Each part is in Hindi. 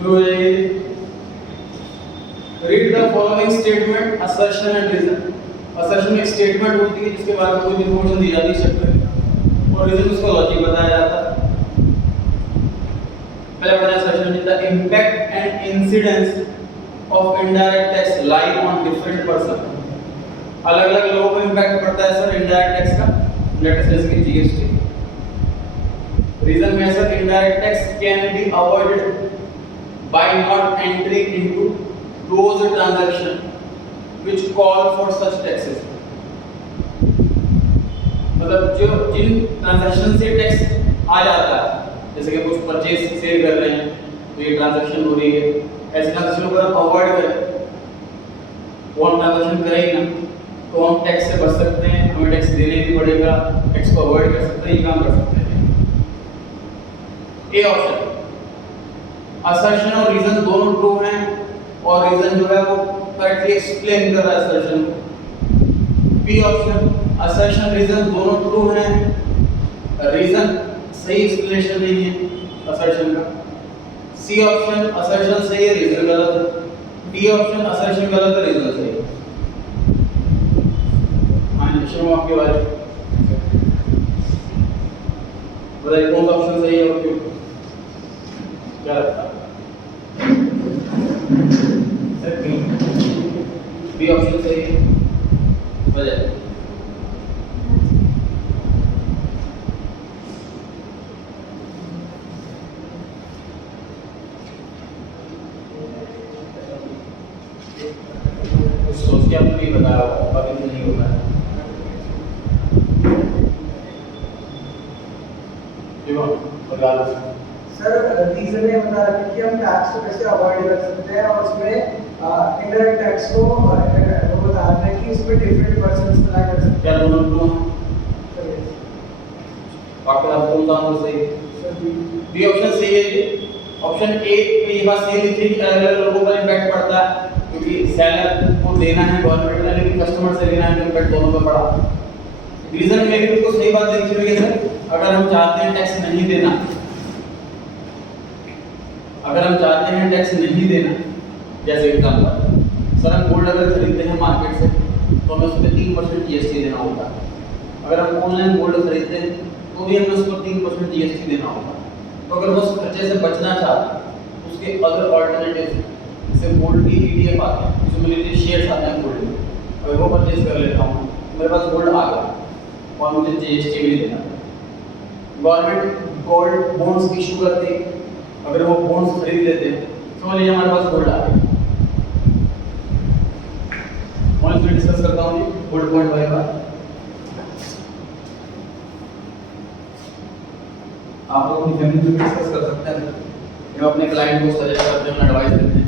शुरू हो जाएगी। Read the following statement, assertion and reason. Assertion एक स्टेटमेंट होती है जिसके बारे में कोई इन्फॉर्मेशन दी जाती है शब्द और रीजन उसका लॉजिक बताया जाता है। पहले पढ़ना assertion is the impact and incidence of indirect tax lie on different person. अलग-अलग लोगों को इम्पैक्ट पड़ता है सर इनडायरेक्ट टैक्स का, इनडायरेक्ट टैक्स की जीएसटी। रीजन में sir indirect tax can be avoided by not entering into those transactions which call for such taxes। मतलब जो जिन ट्रांजैक्शन से टैक्स आ जाता है, जैसे कि कुछ परचेज सेल कर रहे हैं तो ये ट्रांजैक्शन हो रही है, ऐसे ट्रांजैक्शन को हम अवॉइड करें, वो हम ट्रांजैक्शन करें ही ना, तो हम टैक्स से बच सकते हैं, हमें टैक्स देने भी पड़ेगा, टैक्स को अवॉइड कर सकते हैं, ये काम कर सकते हैं। ए ऑप्शन असर्शन और रीजन दोनों ट्रू हैं और रीजन जो है वो करेक्टली एक्सप्लेन कर रहा है असर्शन को। बी ऑप्शन असर्शन रीजन दोनों ट्रू हैं, रीजन सही एक्सप्लेनेशन नहीं है असर्शन का। सी ऑप्शन असर्शन सही है, रीजन गलत है। डी ऑप्शन असर्शन गलत है, रीजन सही है। हाँ शुरू आपके बारे बताइए कौन सा ऑप्शन सही है और क्यों, क्या लगता है? बी ऑप्शन सही है, वजह सोच के आपने नहीं बताया होगा, अभी नहीं होता है। सर रीजन ये बता रहे थे कि हम टैक्स को कैसे अवॉइड कर सकते हैं और उसमें इनडायरेक्ट टैक्स को वो बता रहे हैं कि इसमें डिफरेंट पर्सन अप्लाई कर सकते हैं। क्या दोनों ट्रू हैं? आपका कौन सा आंसर सही है? बी ऑप्शन सही है जी। ऑप्शन ए में ये बात सही लिखी कि अलग-अलग लोगों पर इंपैक्ट पड़ता है, क्योंकि सेलर को देना है गवर्नमेंट ने, लेकिन कस्टमर से लेना है तो इंपैक्ट दोनों पे पड़ा। रीजन में भी बिल्कुल सही बात लिखी हुई है सर। अगर हम चाहते हैं टैक्स नहीं देना, अगर हम चाहते हैं टैक्स नहीं देना, जैसे एग्जांपल सर हम गोल्ड अगर खरीदते हैं मार्केट से तो हमें उस पर 3% जीएसटी देना होगा। अगर हम ऑनलाइन गोल्ड खरीदते हैं तो भी हमें उस पर 3% जीएसटी देना होगा। तो अगर वो उस खर्चे से बचना चाहते हैं उसके अदर ऑल्टरनेटिव जैसे गोल्ड की ईटीएफ आते हैं, जिसमें मेरे शेयर्स आते हैं गोल्ड में, अगर वो परचेज कर लेता हूँ मेरे पास गोल्ड आ गया और मुझे जीएसटी भी देना, गवर्नमेंट गोल्ड बॉन्ड्स इशू करती है, अगर वो बॉन्ड्स खरीद लेते हैं समझ लीजिए हमारे पास गोल्ड आ गया। मैं इसमें डिस्कस करता हूँ गोल्ड बॉन्ड वाली बात। आप लोग अपनी फैमिली में डिस्कस कर सकते हैं, या अपने क्लाइंट को सजेस्ट करते हैं, एडवाइस देते हैं,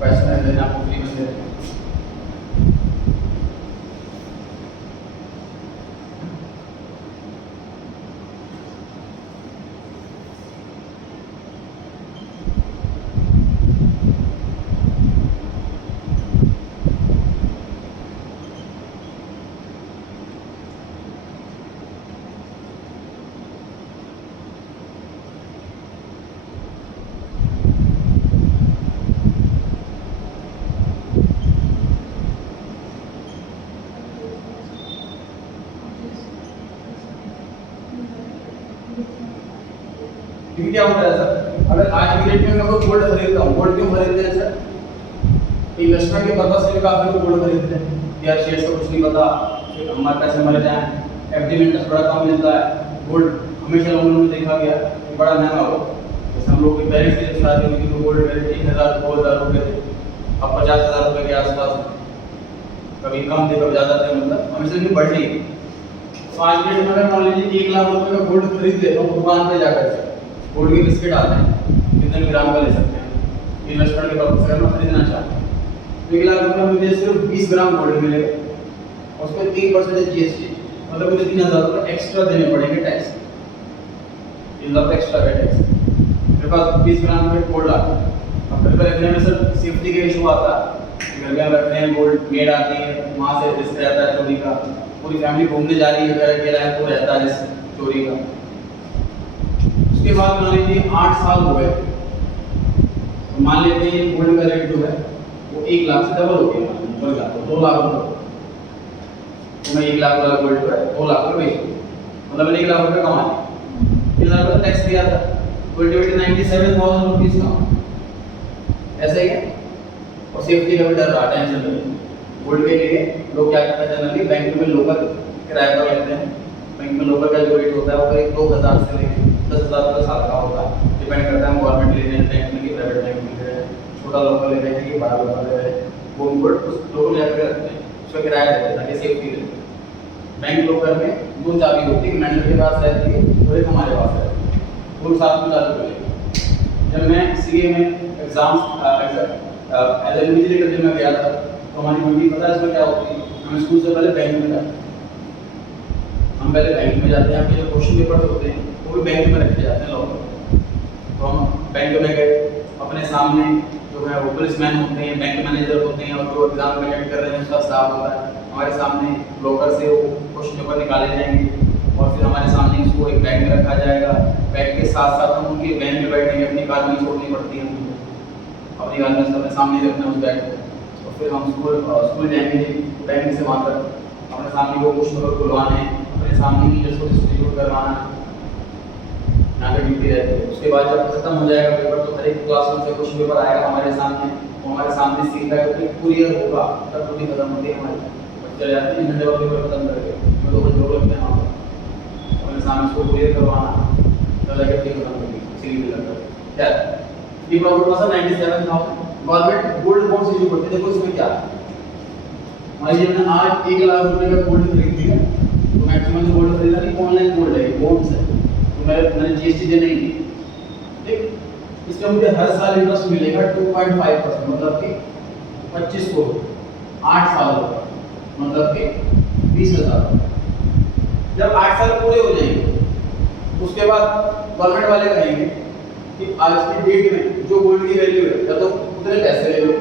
पैसा देना आपको फ्री में दे रहे हैं। क्योंकि क्या होता है सर, अगर आज की डेट में मैं कोई गोल्ड खरीदता हूँ, गोल्ड क्यों खरीदते हैं सर? इन्वेस्टमेंट के पर्पस से भी काफी लोग गोल्ड खरीदते हैं, यार शेयर्स को कुछ नहीं पता, हमारे पैसे मर जाएं, एफडी में इंटरेस्ट बड़ा कम मिलता है। गोल्ड हमेशा लोगों ने देखा गया कि बड़ा महंगा हो, जैसे हम लोग की पहले से शादी हुई थी तो गोल्ड रेट 1000 2000 रुपये थे, अब 50,000 रुपये के आसपास, कभी कम थे कभी ज़्यादा थे, मतलब हमेशा इतनी बढ़ रही है। तो आज की डेट में मान लीजिए 1 लाख रुपये का गोल्ड खरीद लेता हूँ दुकान पर जाकर, गोल्ड के बिस्किट आते हैं कितने ग्राम का ले सकते हैं, इन्वेस्टमेंट के पर्पस से मैं खरीदना चाहता हूँ, तो 1 लाख रुपये मुझे सिर्फ 20 ग्राम गोल्ड मिलेगा, उस पर 3% जीएसटी, मतलब मुझे 3000 रुपये एक्स्ट्रा देने पड़ेंगे टैक्स, 3000 रुपये एक्स्ट्रा का टैक्स। मेरे पास 20 ग्राम में गोल्ड आता है, अब घर पर रखने में सर सेफ्टी का इशू आता है, घर में रखने हैं गोल्ड मेड आती है, वहाँ से रिस्क रहता है चोरी का, पूरी फैमिली घूमने जा रही है, अगर अकेला है तो रहता है रिस्क चोरी का। उसके बाद मान लीजिए 8 साल हो गए, मान लेते हैं गोल्ड का रेट जो है वो 1 लाख से डबल हो गया, बढ़ गया तो 2 लाख रुपए। तो मैं 1 लाख वाला गोल्ड पर 2 लाख रुपए बेच दूँ, मतलब मैंने 1 लाख रुपए कमा लिया। 1 लाख रुपए टैक्स दिया था, 97,000 रुपीज का, ऐसा ही है। और सेफ्टी का भी डर रहा, टेंशन नहीं। गोल्ड के लिए लोग क्या करते हैं, जनरली बैंक में लोकल किराए पर लेते हैं। बैंक में लोकल का जो रेट होता है वो करीब 2,000 से लेकर 10,000 रुपये साल का होता है, डिपेंड करता है गवर्नमेंट ले रहे हैं बैंक में कि प्राइवेट बैंक में ले रहे हैं, छोटा लोकल ले रहे हैं कि बड़ा लोकल ले रहे हैं, वो गोल्ड उस लोकल लेकर के रखते हैं, उसका किराया देते हैं ताकि सेफ्टी रहे। बैंक लोकल में 2 चाबी होती है, मैनेजर के पास रहती है और एक हमारे पास रहती है, वो साथ में चालू करेंगे। जब मैं सीए में एग्जाम्स एलएलबी जब मैं गया था तो हमारी ड्यूटी पता है इसमें क्या होती है, हम स्कूल से पहले बैंक में जाते हैं। हम पहले बैंक में जाते हैं, आपके जो क्वेश्चन पेपर होते हैं वो भी बैंक में रखे जाते हैं लॉकर। तो हम बैंक में गए, अपने सामने जो है वो पुलिसमैन होते हैं, बैंक मैनेजर होते हैं और जो एग्जाम कंडक्ट कर रहे हैं उसका स्टाफ होता है, हमारे सामने लॉकर से वो क्वेश्चन पेपर निकाले जाएंगे और फिर हमारे सामने इसको एक बैग में रखा जाएगा। बैग के साथ साथ हम उनके बैंक में बैठेंगे, अपनी कार नहीं छोड़नी पड़ती है, अपनी कार में अपने सामने रखना उस बैग को। और फिर हम स्कूल जाएंगे, बैंक से वहाँ तक अपने सामने वो क्वेश्चन पेपर खुलवाने हैं, अपने सामने टीचर्स को डिस्ट्रीब्यूट करवाना, यहाँ पे ड्यूटी रहती है। उसके बाद जब खत्म हो जाएगा पेपर तो हर एक क्लासरूम से क्वेश्चन पेपर आएगा हमारे सामने, हमारे सामने सीखता है कि कुरियर होगा तब ड्यूटी खत्म होती है हमारी, चले जाते हैं 3 घंटे बाद पेपर खत्म करके, 2 घंटे लगते हैं वहाँ पर अपने सामने उसको क्लियर करवाना, तब जाके ड्यूटी खत्म होगी सीधी लगता है। क्या ये प्रॉफिट हुआ sir 97,000। Government gold bonds issue करती है, देखो इसमें क्या है, मान लीजिए मैंने आज 1 लाख रुपए का गोल्ड खरीद लिया, तो मैक्सिमम जो गोल्ड खरीदा नहीं ऑनलाइन गोल्ड है, बॉन्ड्स है, तो मैंने जीएसटी दे नहीं दी, ठीक, इसका मुझे हर साल इंटरेस्ट मिलेगा 2.5%, मतलब कि 2500, 8 साल का, मतलब कि 20,000। जब 8 साल पूरे हो जाएंगे उसके बाद गवर्नमेंट वाले कहेंगे कि आज की डेट में जो गोल्ड की वैल्यू है या तो उतने पैसे ले लो,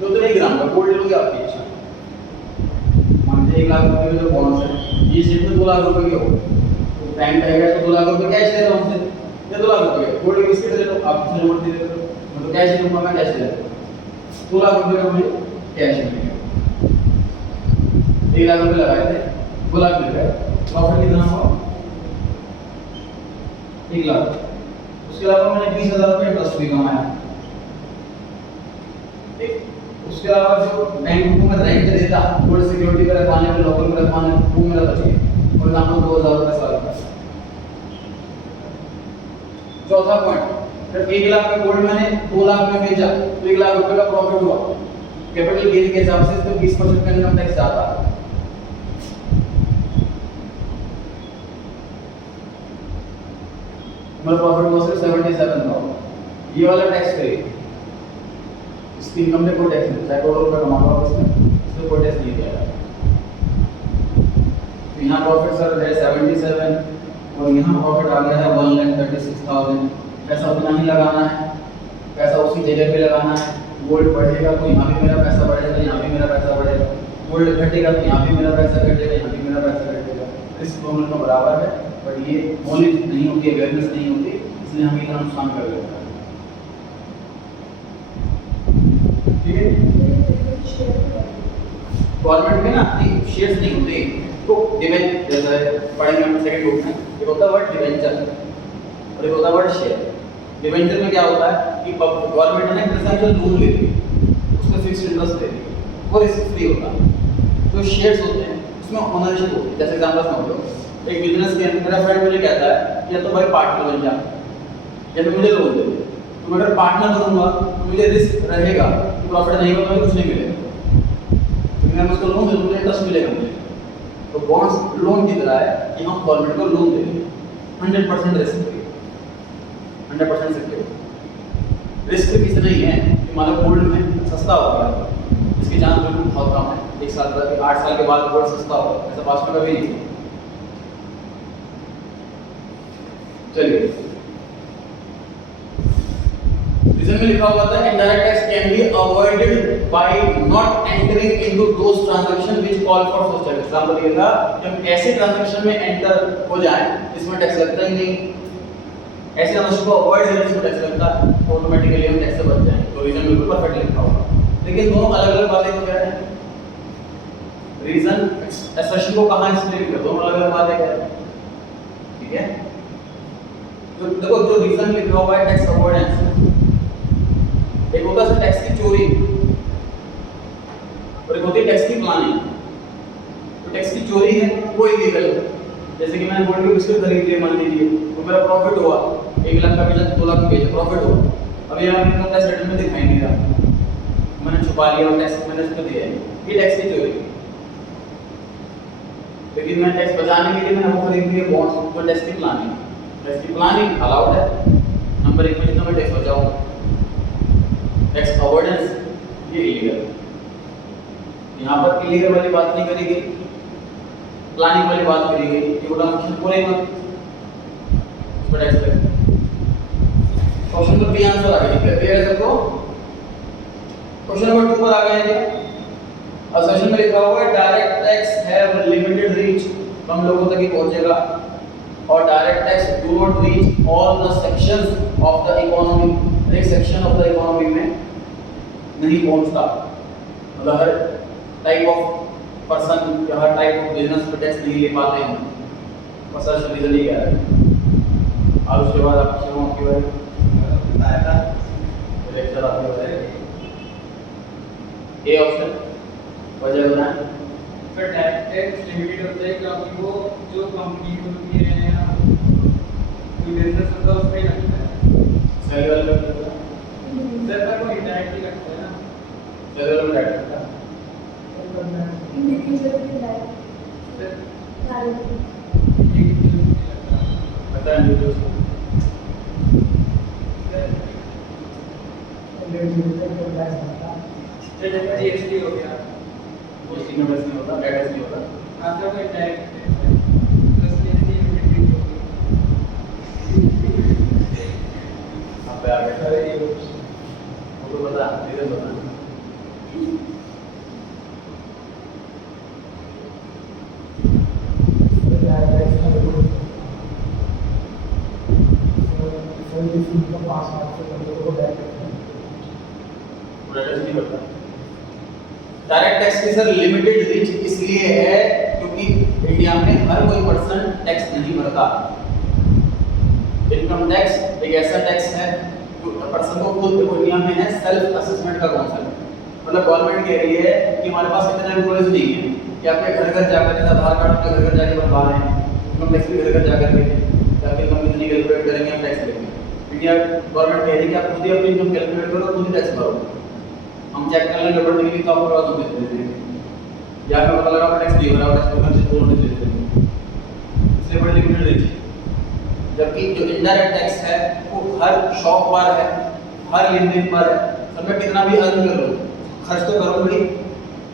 तो उतने ही ग्राम का गोल्ड ले लोगे, आपकी इच्छा। मान लीजिए 1 लाख रुपए का जो बॉन्ड्स है ये सिर्फ 2 लाख रुपए के हो, तो बैंक कहेगा तो 2 लाख रुपए कैश ले लो हमसे, या 2 लाख रुपए गोल्ड की बिस्किट ले लो, आप मुझे नोट दे दो, मैं तो कैश लूंगा, मैं कैश ले लूंगा, 2 लाख रुपए का मुझे कैश मिलेगा। 1 लाख रुपए लगाए थे, 2 लाख मिल गए, प्रॉफिट कितना हुआ 1 लाख। उसके अलावा मैंने 20,000 रुपए इंटरेस्ट भी कमाया, ठीक। उसके अलावा जो बैंक को मैं रेंट देता गोल्ड सिक्योरिटी पे रखवाने पे, लोकल पे रखवाने वो मेरा बच गया, फॉर एग्जांपल 2,000 रुपए साल का। चौथा पॉइंट, जब 1 लाख का गोल्ड मैंने 2 लाख में बेचा तो 1 लाख रुपए का प्रॉफिट हुआ, कैपिटल गेन के हिसाब से इसमें 20% का इनकम टैक्स जाता है। मेरा प्रॉफिट हुआ सिर्फ 77,000, ये वाला टैक्स फ्री, इसकी इनकम में कोई टैक्स नहीं, चाहे करोड़ रुपए कमाता हो इसमें कोई टैक्स नहीं दिया जाएगा। तो यहाँ प्रॉफिट सर है 77 और यहाँ प्रॉफिट आ गया है 1,36,000। पैसा उतना ही लगाना है, पैसा उसी जगह पे लगाना है, गोल्ड बढ़ेगा तो यहाँ भी मेरा पैसा बढ़ेगा, यहाँ भी मेरा पैसा बढ़ेगा, गोल्ड घटेगा तो यहाँ भी मेरा पैसा घटेगा, यहाँ भी मेरा पैसा घटेगा, रिस्क दोनों का बराबर है, बट ये नॉलेज नहीं होती, अवेयरनेस नहीं होती, इसलिए हम इतना नुकसान कर लेते हैं। ठीक है, गवर्नमेंट में ना शेयर्स नहीं होते, तो डिवेंचर जैसे पढ़ेंगे हम सेकंड बुक में, एक होता है वर्ड डिवेंचर और एक होता है वर्ड शेयर। डिवेंचर में क्या होता है कि गवर्नमेंट ने प्रेफरेंशियल लोन लेती है, उसमें फिक्स्ड इंटरेस्ट देती है, वो रिस्क फ्री होता है। जो शेयर्स होते हैं उसमें ओनरशिप होती है, जैसे एग्जांपल समझ लो, एक बिजनेस के अंदर मेरा फ्रेंड मुझे कहता है कि या तो भाई पार्टनर बन जा या तो मुझे लोन दे दे, तो मैं अगर पार्टनर करूंगा तो मुझे रिस्क रहेगा, तो प्रॉफिट नहीं होगा तो कुछ नहीं मिलेगा, तो मैं उसको लोन दे दूं मुझे इंटरेस्ट मिलेगा मुझे। तो बॉन्ड्स लोन की तरह है कि हम गवर्नमेंट को लोन दे देंगे 100% रिस्क फ्री, 100% सिक्योर। रिस्क भी इतना ही है कि मान लो गोल्ड में सस्ता हो गया, इसकी चांस बिल्कुल बहुत कम है, 1 साल तक 8 साल के बाद गोल्ड सस्ता होगा, ऐसा पास्ट में कभी नहीं। चलिए रीजन में लिखा हुआ था indirect tax can be avoided by not entering into those transaction which call for such tax. Example ये था कि हम ऐसे ट्रांजैक्शन में एंटर हो जाएं जिसमें टैक्स लगता ही नहीं, ऐसे हम उसको अवॉइड करने से टैक्स लगता है, ऑटोमेटिकली हम टैक्स से बच जाएंगे। तो रीजन बिल्कुल परफेक्ट लिखा होगा, लेकिन दोनों अलग अलग बातें तो कह रहे हैं। रीजन असर्शन को कहां एक्सप्लेन कर, दोनों अलग अलग बातें कह रहे हैं, ठीक है। तो देखो जो रीजन लिखा हुआ है टैक्स अवॉइडेंस, एक होता है टैक्स की चोरी और एक होती है टैक्स की प्लानिंग। तो टैक्स की चोरी है वो इलीगल है। जैसे कि मैंने गोल्ड की बिस्किट खरीद ली, मान लीजिए, तो मेरा प्रॉफिट हुआ 1 लाख का बेचा, 2 लाख का बेचा, प्रॉफिट हुआ। अब ये इनकम टैक्स रिटर्न में दिखाई नहीं रहा, मैंने छुपा लिया और टैक्स मैंने उसको दिया है, ये टैक्स की चोरी। लेकिन मैं टैक्स बचाने के लिए मैंने वो खरीद लिए बॉन्ड्स, तो टैक्स की प्लानिंग। टैक्स की प्लानिंग अलाउड है, नंबर 1 में जितना मैं टैक्स बचाऊं। टैक्स अवॉइडेंस ये इलीगल। यहाँ पर इलीगल वाली बात नहीं करी गई, प्लानिंग वाली बात करी गई। ये बोला फंक्शन पूरे मत उस पर टैक्स लगे। क्वेश्चन नंबर 3 आंसर आ गया, ठीक है, क्लियर है सबको। क्वेश्चन नंबर 2 पर आ गए हैं। असर्शन में लिखा हुआ है direct tax have limited reach, कम लोगों तक ही पहुंचेगा, और direct tax do not reach all the sections of the economy, एक सेक्शन ऑफ द इकोनॉमी में नहीं पहुंचता। मतलब हर टाइप ऑफ पर्सन या हर टाइप ऑफ बिजनेस पे टैक्स नहीं ले पाते हैं। असर्शन रीजन ये कह रहा है। और उसके बाद आप शुरू आपकी बारे बताया था लेक्चर आपके बताए ए ऑप्शन वजह बताएं। पर टैक्स लिमिटेड होता है क्योंकि वो जो कंपनी होती है या कोई बिजनेस होता है उसमें लगता है। सैलरी वाले में लगता है, सर पर वो इनडायरेक्टली लगता है ना। सैलरी वाले में डायरेक्ट लगता है। इंडिविजुअल के लाइफ सर डायरेक्टली ये किसी को नहीं लगता। लगता है इंडिविजुअल को। सर जैसे जीएसटी हो गया, वो सिग्नल टैक्स नहीं होता, डेटा टैक्स नहीं होता। आपका कोई डायरेक्ट टैक्स है प्लस जीएसटी लिमिटेड हो गई। आप पे आ गए सर ये वो तो बता, रीजन बता। डायरेक्ट टैक्स की सर लिमिटेड रीच इसलिए है क्योंकि इंडिया में हर कोई पर्सन टैक्स नहीं भरता। इनकम टैक्स एक ऐसा टैक्स है जो पर्सन को खुद इंडिया में है सेल्फ असेसमेंट का कॉन्सेप्ट। मतलब गवर्नमेंट कह रही है कि हमारे पास इतने एम्प्लॉइज नहीं है कि आपके घर घर जाकर के आधार कार्ड अपने घर घर जाके बनवा रहे हैं, इनकम टैक्स भी घर घर जाकर के जाके इनकम कितनी कैलकुलेट करेंगे, हम टैक्स देंगे। इंडिया गवर्नमेंट कह रही है कि आप खुद ही अपनी इनकम कैलकुलेट करो, खुद ही टैक्स भरो। हम चेक कर लेंगे गड़बड़ नहीं तो आपको करवा दूंगे दे देंगे, या हमें पता लगा टैक्स नहीं भरा, टैक्स भरने से दोनों दे देंगे। इसलिए बड़ी लिमिटेड रीच। जबकि जो इनडायरेक्ट टैक्स है वो हर शॉप पर है, हर लेन देन पर है। सब में कितना भी अर्न कर लो, खर्च तो करो बड़ी।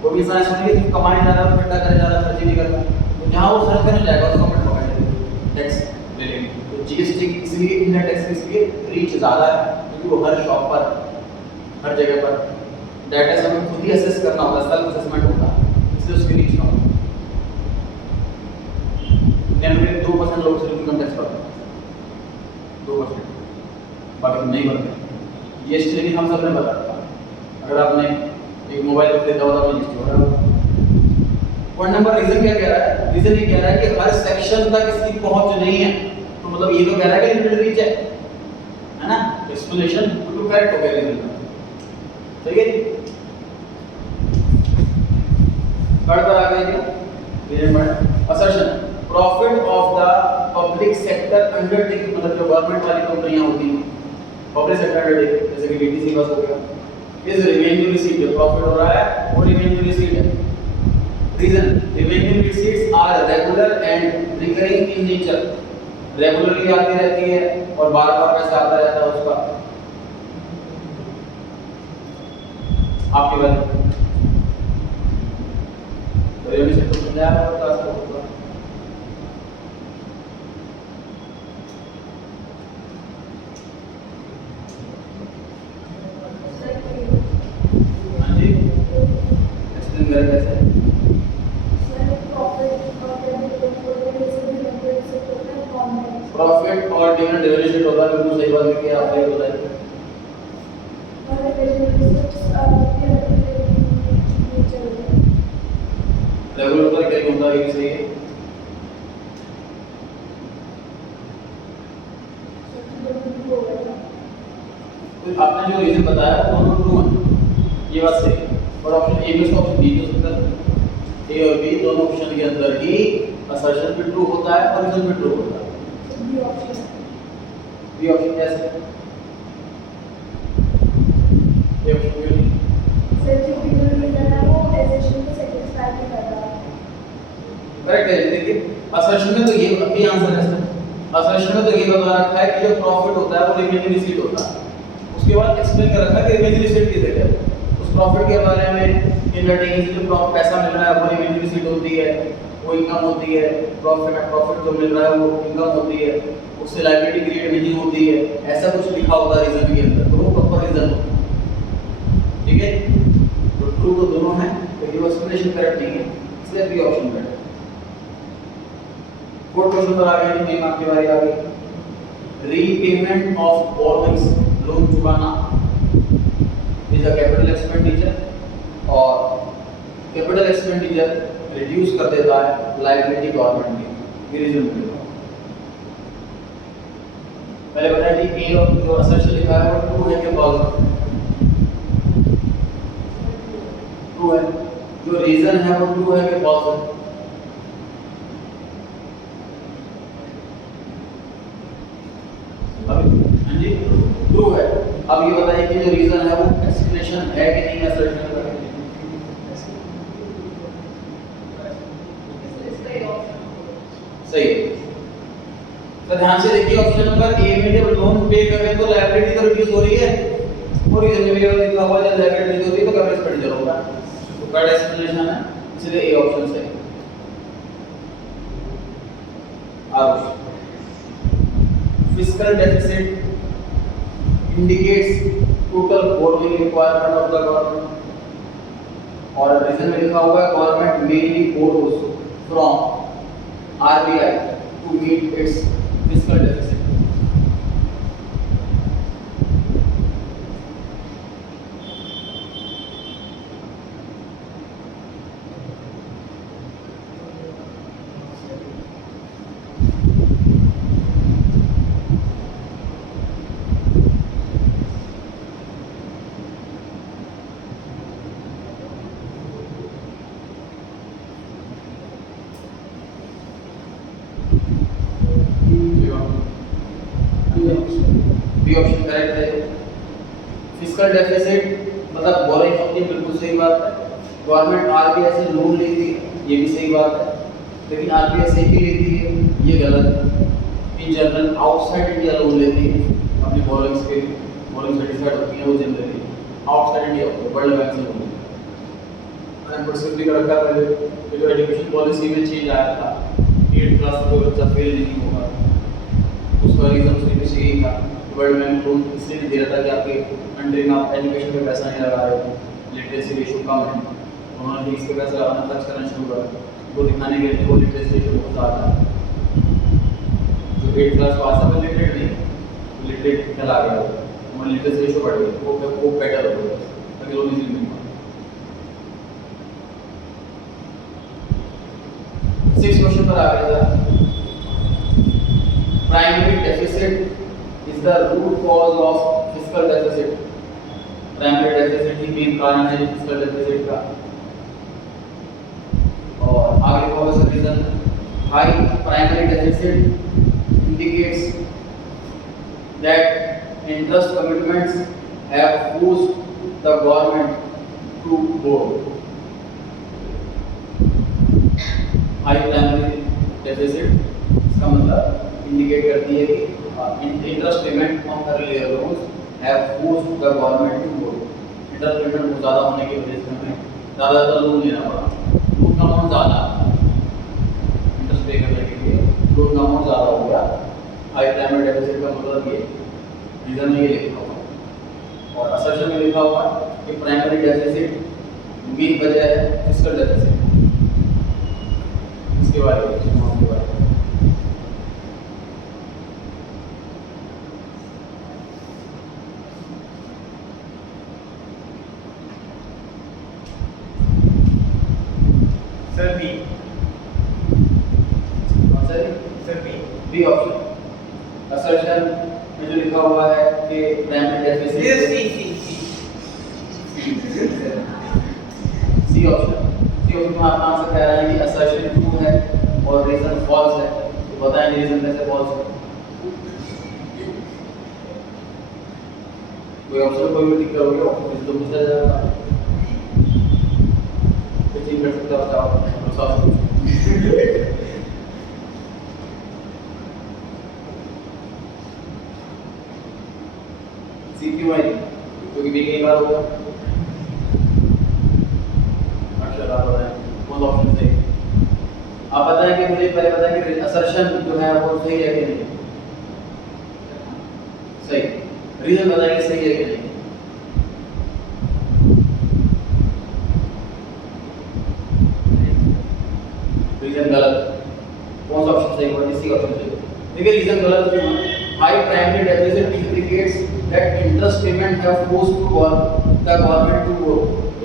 वो भी इंसान सुनेंगे कि कमाने जा रहा है, इकट्ठा करे जा रहा है, खर्च ही नहीं करता। तो जहाँ वो खर्च करने जाएगा तो गवर्नमेंट पकड़ लेगी, टैक्स ले लेगी। तो जीएसटी इसलिए इनडायरेक्ट टैक्स इसलिए रीच ज़्यादा है क्योंकि वो हर शॉप पर, हर जगह पर डाटा से हमें खुद ही असेस करना होता है, सेल्फ असेसमेंट होता है, इसलिए उसकी रीच कम होती है। 2% लोग सिर्फ इनकम टैक्स भरते हैं, 2%, बाकी नहीं भरते। जीएसटी लेकिन हम सब ने भरा था। अगर आपने एक मोबाइल खरीदा होता तो जीएसटी भरा होगा। पॉइंट नंबर रीजन क्या कह रहा है? रीजन ये कह रहा है कि हर सेक्शन तक इसकी पहुंच नहीं है। तो मतलब ये तो कह रहा है कि लिमिटेड रीच है ना? एक्सप्लेनेशन बिल्कुल करेक्ट हो गया रीजन का, ठीक है जी। थर्ड पर आ गए जी रीजन पर assertion profit of the public sector undertaking, मतलब जो गवर्नमेंट वाली कंपनियां होती हैं, पब्लिक सेक्टर अंडरटेकिंग जैसे कि डीटीसी बस हो गया, इज रिवेन्यू रिसीट, जो प्रॉफिट हो रहा है वो रिवेन्यू रिसीट है। Reason revenue receipts are regular and recurring in nature, regularly आती रहती है और बार-बार पैसा आता रहता है उसका। आपकी बात रेवेन्यू सेक्टर समझाया होगा क्लास को होगा। हाँ जी, एक्सप्लेन करें कैसे? प्रॉफिट और डिविडेंड रेवेन्यू शीट होगा, बिल्कुल सही बात है कि आपने बताया। रेगुलर पर क्या होता है, ये सही है। तो आपने जो रीजन बताया वो दोनों ट्रू है, ये बात सही है। और ऑप्शन ए में से ऑप्शन बी हो सकता है। ए और बी दोनों ऑप्शन के अंदर ही असर्शन भी ट्रू होता है और रीजन भी ट्रू होता है। बी ऑप्शन कैसे है? ए ऑप्शन क्यों नहीं? करेक्ट है। देखिए असर्शन में तो ये आंसर है इसका। असर्शन में तो ये बता रखा है कि जो प्रॉफिट होता है वो रिमेनिंग रिसीट होता है। उसके बाद एक्सप्लेन कर रखा है कि रिमेनिंग रिसीट किसे कहते हैं। उस प्रॉफिट के बारे में अंडरटेकिंग से जो पैसा मिल रहा है वो रिमेनिंग रिसीट होती है, वो इनकम होती है। प्रॉफिट जो मिल रहा है वो इनकम होती है, उससे लायबिलिटी क्रिएट नहीं होती है। ऐसा कुछ लिखा होता है रीजन के अंदर, तो वो प्रॉपर रीजन होता है। ठीक है, तो ट्रू तो दोनों है, लेकिन वो एक्सप्लेनेशन करेक्ट नहीं है, इसलिए बी ऑप्शन करेक्ट है। फोर्थ क्वेश्चन पर आ गए, नेम आपकी बारी आ गई। रीपेमेंट ऑफ बोरोइंग्स, लोन चुकाना इज अ कैपिटल एक्सपेंडिचर और कैपिटल एक्सपेंडिचर रिड्यूस कर देता है लायबिलिटी गवर्नमेंट की। रीजन पहले बताया कि ए और जो असर्शन लिखा है वो ट्रू है कि फॉल्स है? ट्रू है। जो रीजन है वो ट्रू है कि फॉल्स है? हाँ जी ट्रू है। अब ये बताइए कि जो रीजन है वो एक्सप्लेनेशन है कि नहीं असर्शन का? सही। तो ध्यान से देखिए ऑप्शन नंबर ए में जब लोन पे करें तो लायबिलिटी तो रिड्यूस हो रही है, और रीजन में भी लिखा हुआ है जब लायबिलिटी रिड्यूस होती है तो कैपिटल एक्सपेंडिचर होगा। तो करेक्ट एक्सप्लेनेशन है, इसलिए ए ऑप्शन सही। अब fiscal deficit indicates total borrowing requirement of the government, और रीजन में लिखा हुआ है government mainly borrows from RBI to meet its fiscal deficit. B option correct है। फिस्कल डेफिसिट मतलब बोरिंग होती है, बिल्कुल सही बात है। गवर्नमेंट आरबीआई से लोन लेती है, ये भी सही बात है, लेकिन आरबीआई से ही लेती है ये गलत है। In general outside India loan लेती है अपनी बोरिंग्स के, बोरिंग सर्टिफाइड होती है वो जनरली आउटसाइड इंडिया होती है, वर्ल्ड बैंक से लोन लेती है। मैंने प्रोसेस भी कर रखा है पहले, जो एजुकेशन पॉलिसी में चेंज आया था 8 क्लास को बच्चा फेल नहीं होगा, उसका रीजन उसने पीछे यही था। वर्ल्ड बैंक लोन इसलिए नहीं दे रहा था कि आपके कंट्री में आप एजुकेशन पे पैसा नहीं लगा रहे थे, लिटरेसी रेशियो कम है, उन्होंने फीस पे पैसा लगाना खर्च करना शुरू करा, वो दिखाने के लिए वो लिटरेसी रेशियो बहुत ज़्यादा है। जो 8 क्लास पास है वो लिटरेट नहीं, लिटरेट कहला गया, वो लिटरेसी रेशियो बढ़ गई, वो बेटर हो गया, ताकि लोन इजीली मिल पाए। 6 क्वेश्चन पर आ गया था। Primary deficit is the root cause of fiscal deficit. Primary deficit ही मेन कारण है फिस्कल डेफिसिट का। और आगे कौन सा reason? High primary deficit indicates that interest commitments have forced the government to borrow. High primary deficit इसका मतलब इंडिकेट करती है कि interest payment on earlier loans have forced the government to borrow. Interest payment बहुत ज़्यादा होने की वजह से हमें ज़्यादा लोन लेना पड़ा, लोन का अमाउंट ज़्यादा, इंटरेस्ट पे करने के लिए लोन का अमाउंट ज़्यादा हो गया। हाई प्राइमरी डेफिसिट का मतलब ये रीजन में ये लिखा हुआ, और असर्शन में लिखा हुआ कि प्राइमरी डेफिसिट मेन वजह है फिस्कल डेफिसिट। इसके बारे में बी कौन सा है? Sir B B option. Assertion में जो लिखा हुआ है कि प्राइमरी ये deficit C C option. C option में आपका आंसर कह रहा है कि असर्शन ट्रू है और रीजन फॉल्स है। तो बताएं रीजन कैसे फॉल्स है। कोई ऑप्शन कोई भी टिक करोगे ऑप्शन तो पूछा जाएगा। कुछ नहीं कर सकता बताओ तो साफ कुछ सी क्यों है क्योंकि भी कई बार होगा। माशाल्लाह बताएं कौन सा ऑप्शन सही है। आप बताएं कि मुझे पहले बताएं कि असर्शन जो है वो सही है कि नहीं। सही। रीजन बताएं कि सही है कि नहीं। रीजन गलत। कौन सा ऑप्शन सही होगा? इसी ऑप्शन सही। देखिए रीजन गलत क्यों है? High primary deficit indicates that interest payment have forced to the government to grow.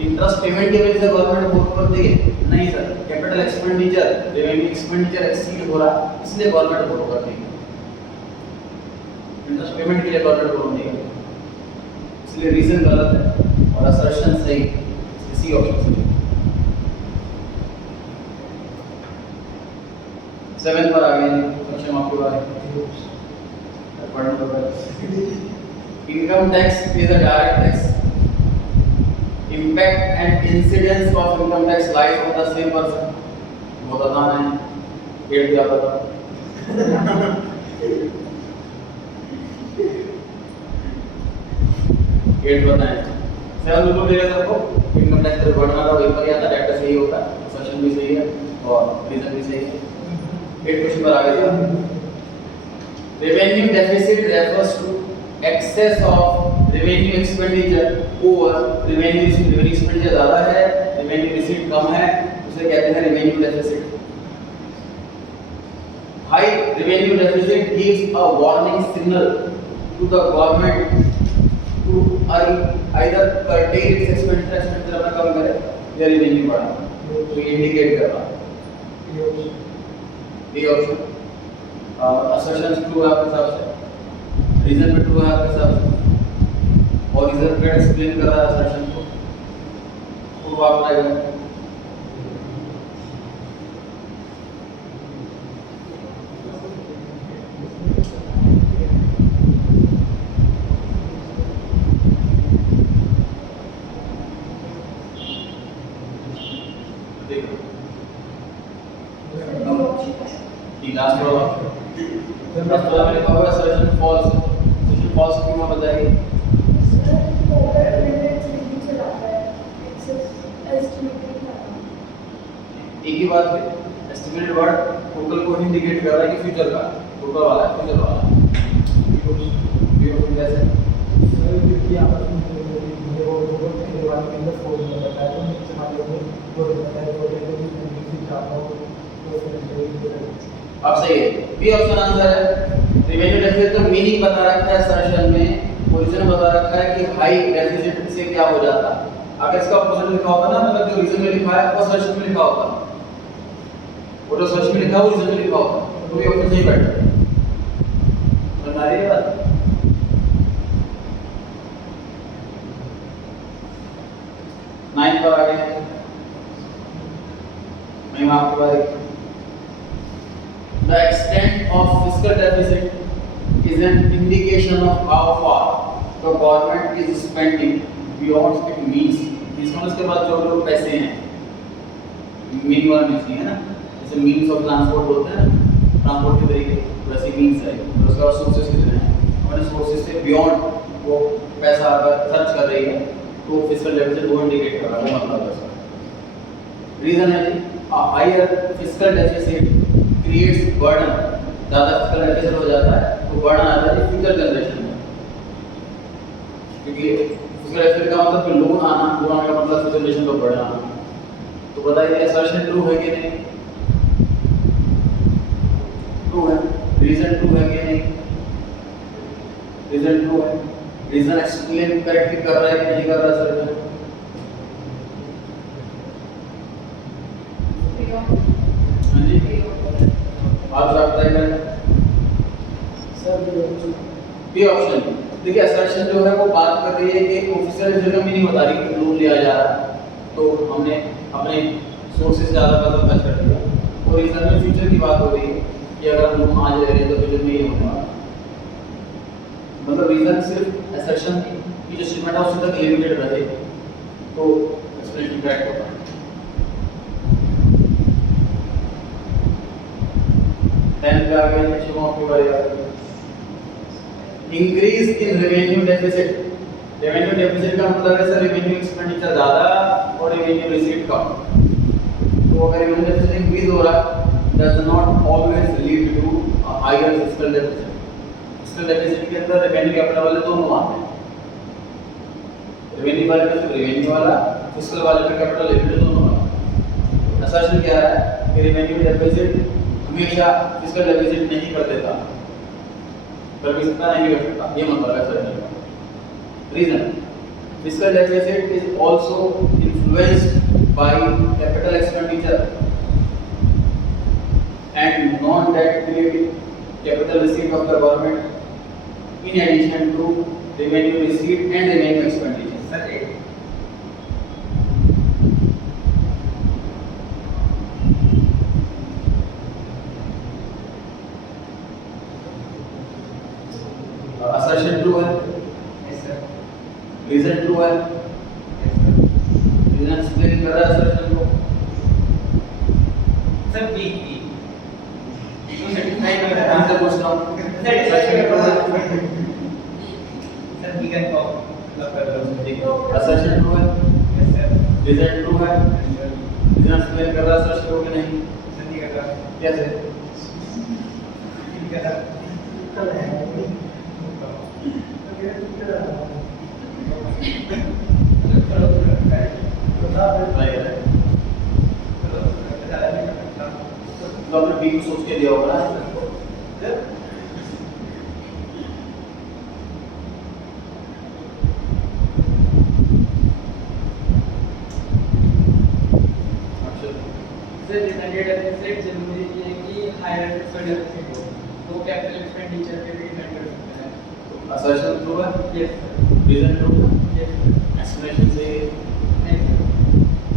Interest payment की वजह से गवर्नमेंट ग्रो कर देगी? नहीं sir, capital expenditure revenue expenditure exceed हो रहा इसलिए गवर्नमेंट ग्रो कर देगी। इंटरेस्ट पेमेंट के लिए गवर्नमेंट ग्रो नहीं करेगी। इसलिए रीजन गलत है और असर्शन सही। इसी ऑप्शन सही। 7 पर आ गए क्वेश्चन आपके बारे में। Income tax is a direct tax. Impact and incidence of income tax lies on the same person. बहुत आसान है, पेड़ दिया पता। पेड़ बताएं। सेवन बिल्कुल देगा सबको। इनकम टैक्स पर बढ़ना था वही पर आता डाटा सही होता है, सेशन भी सही है और रीजन भी सही है। 8 क्वेश्चन पर आ गए। Revenue deficit refers to excess of revenue expenditure over revenue receipt। revenue expenditure ज़्यादा है, revenue receipt कम है, उसे कहते हैं revenue deficit। High revenue deficit gives a warning signal to the government to either curtail its expenditure अपना कम करे या revenue बढ़ाए। तो ये indicate कर रहा है। ये ऑप्शन असर्शन ट्रू है आपके हिसाब से, रीजन भी ट्रू है आपके हिसाब से और रीजन पे एक्सप्लेन कर रहा है असर्शन को। तो आप लाएगा देखो ये लास्ट वाला लास्ट वाला मैंने कहा हुआ सजेशन फॉल्स। सजेशन फॉल्स क्यों बताइए। एक ही बात है, एस्टिमेटेड वर्ड टोटल को इंडिकेट कर रहा है कि फ्यूचर का टोटल वाला है, फ्यूचर वाला ये हो कैसे सर क्योंकि आपस में वो के बाद में इन फोन में बताया तो नीचे वाले को वो बताया तो कि चाहता हूं तो अब सही है। बी ऑप्शन आंसर है। रिवेन्यू डेफिसिट का मीनिंग बता रखा है सजेशन में, ओरिजिन बता रखा है कि हाई डेफिसिट से क्या हो जाता। अगर इसका ऑपोजिट लिखा होता ना, मतलब जो रीजन में लिखा है वो सजेशन में लिखा होता, वो जो सजेशन में लिखा है वो रीजन में लिखा होता, तो ये ऑप्शन सही बैठता। समझ आ रही है बात? नाइन्थ पर आ गए। मैं आपके बारे The extent of fiscal deficit is an indication of how far the government is spending beyond its means। इसमें उसके बाद जो लोग पैसे हैं, मीन वाला मीन्स नहीं है ना, जैसे मीन्स ऑफ ट्रांसपोर्ट होते हैं ना, ट्रांसपोर्ट के तरीके वैसे मीन्स है। और उसके बाद सोर्सेस कितने हैं, हमारे सोर्सेस से बियॉन्ड वो पैसा अगर खर्च कर रही है तो फिस्कल डेफिसिट वो इंडिकेट कर रहा है, मतलब है। रीजन है जी higher fiscal deficit creates burden. ज़्यादा फिस्कल डेफिसिट हो जाता है तो बर्डन आता है फ्यूचर जनरेशन में, क्योंकि फिस्कल डेफिसिट का मतलब कि लोन आना, लोन आने का मतलब फ्यूचर जनरेशन को बर्डन आना। तो बताइए असर्शन ट्रू है कि नहीं? ट्रू है। रीजन ट्रू है कि नहीं? रीजन ट्रू है। रीजन एक्सप्लेन करेक्टली कर रहा है कि नहीं कर रहा सर? B option. देखिए असर्शन जो है वो बात कर रही है कि ऑफिशियल रिजल्ट में नहीं बता रही कि लोन लिया जा रहा है, तो हमने अपने सोर्सेज से ज़्यादा पैसा खर्च कर दिया। और रीजन में फ्यूचर की बात हो रही है कि अगर हम लोन आज ले रहे हैं तो फ्यूचर में ये होने वाला। मतलब रीजन सिर्फ असर्शन की जो स्टेटमेंट है उससे तक लिमिटेड रहे तो एक्सप्लेनेशन करेक्ट होगा। देन पे आगे नेक्स्ट ऑफ की बारी आती है। Increase in revenue deficit. Revenue deficit का मतलब है सर रेवेन्यू एक्सपेंडिचर ज़्यादा और रेवेन्यू रिसीट कम। तो अगर रेवेन्यू डेफिसिट इंक्रीज हो रहा है does not always lead to higher fiscal deficit. Fiscal deficit के अंदर रेवेन्यू कैपिटल वाले दोनों आते हैं। रेवेन्यू वाले में रेवेन्यू वाला, फिस्कल वाले में कैपिटल लिमिटेड दोनों वाला। असर्शन क्या है कि रेवेन्यू डेफिसिट हमेशा फिस्कल डेफिसिट नहीं कर देता, कर भी सकता नहीं कर सकता, ये मतलब है sir. Reason fiscal deficit is also influenced by capital expenditure and non debt creative capital receipt of the government in addition to revenue receipt and revenue expenditure. Sir एक असर्शन ट्रू है, यस सर, रीजन ट्रू है, यस सर, रीजन एक्सप्लेन कर रहा है असर्शन को। सर बी तो सेटिस्फाई कर रहा आंसर है पूछ रहा हूँ। सेटिस्फाई कर रहा है सर बी का मतलब कर रहा हूँ ठीक है, असर्शन ट्रू है, यस सर, रीजन ट्रू है, यस सर, रीजन एक्सप्लेन कर रहा है असर्शन को कि नहीं? सर नहीं कर रहा कैसे? ठीक है सर राइट है। तो आपने बी को सोच के दिया होगा ना आंसर को। सर डिपेंडेंट डेफिसिट जरूरी नहीं है कि हायर फिस्कल डेफिसिट हो, तो कैपिटल एक्सपेंडिचर पे भी डिपेंड कर सकता है। असर्शन ट्रू है, यस सर, रीजन ट्रू है, यस सर, एक्सप्लेनेशन से नहीं सर।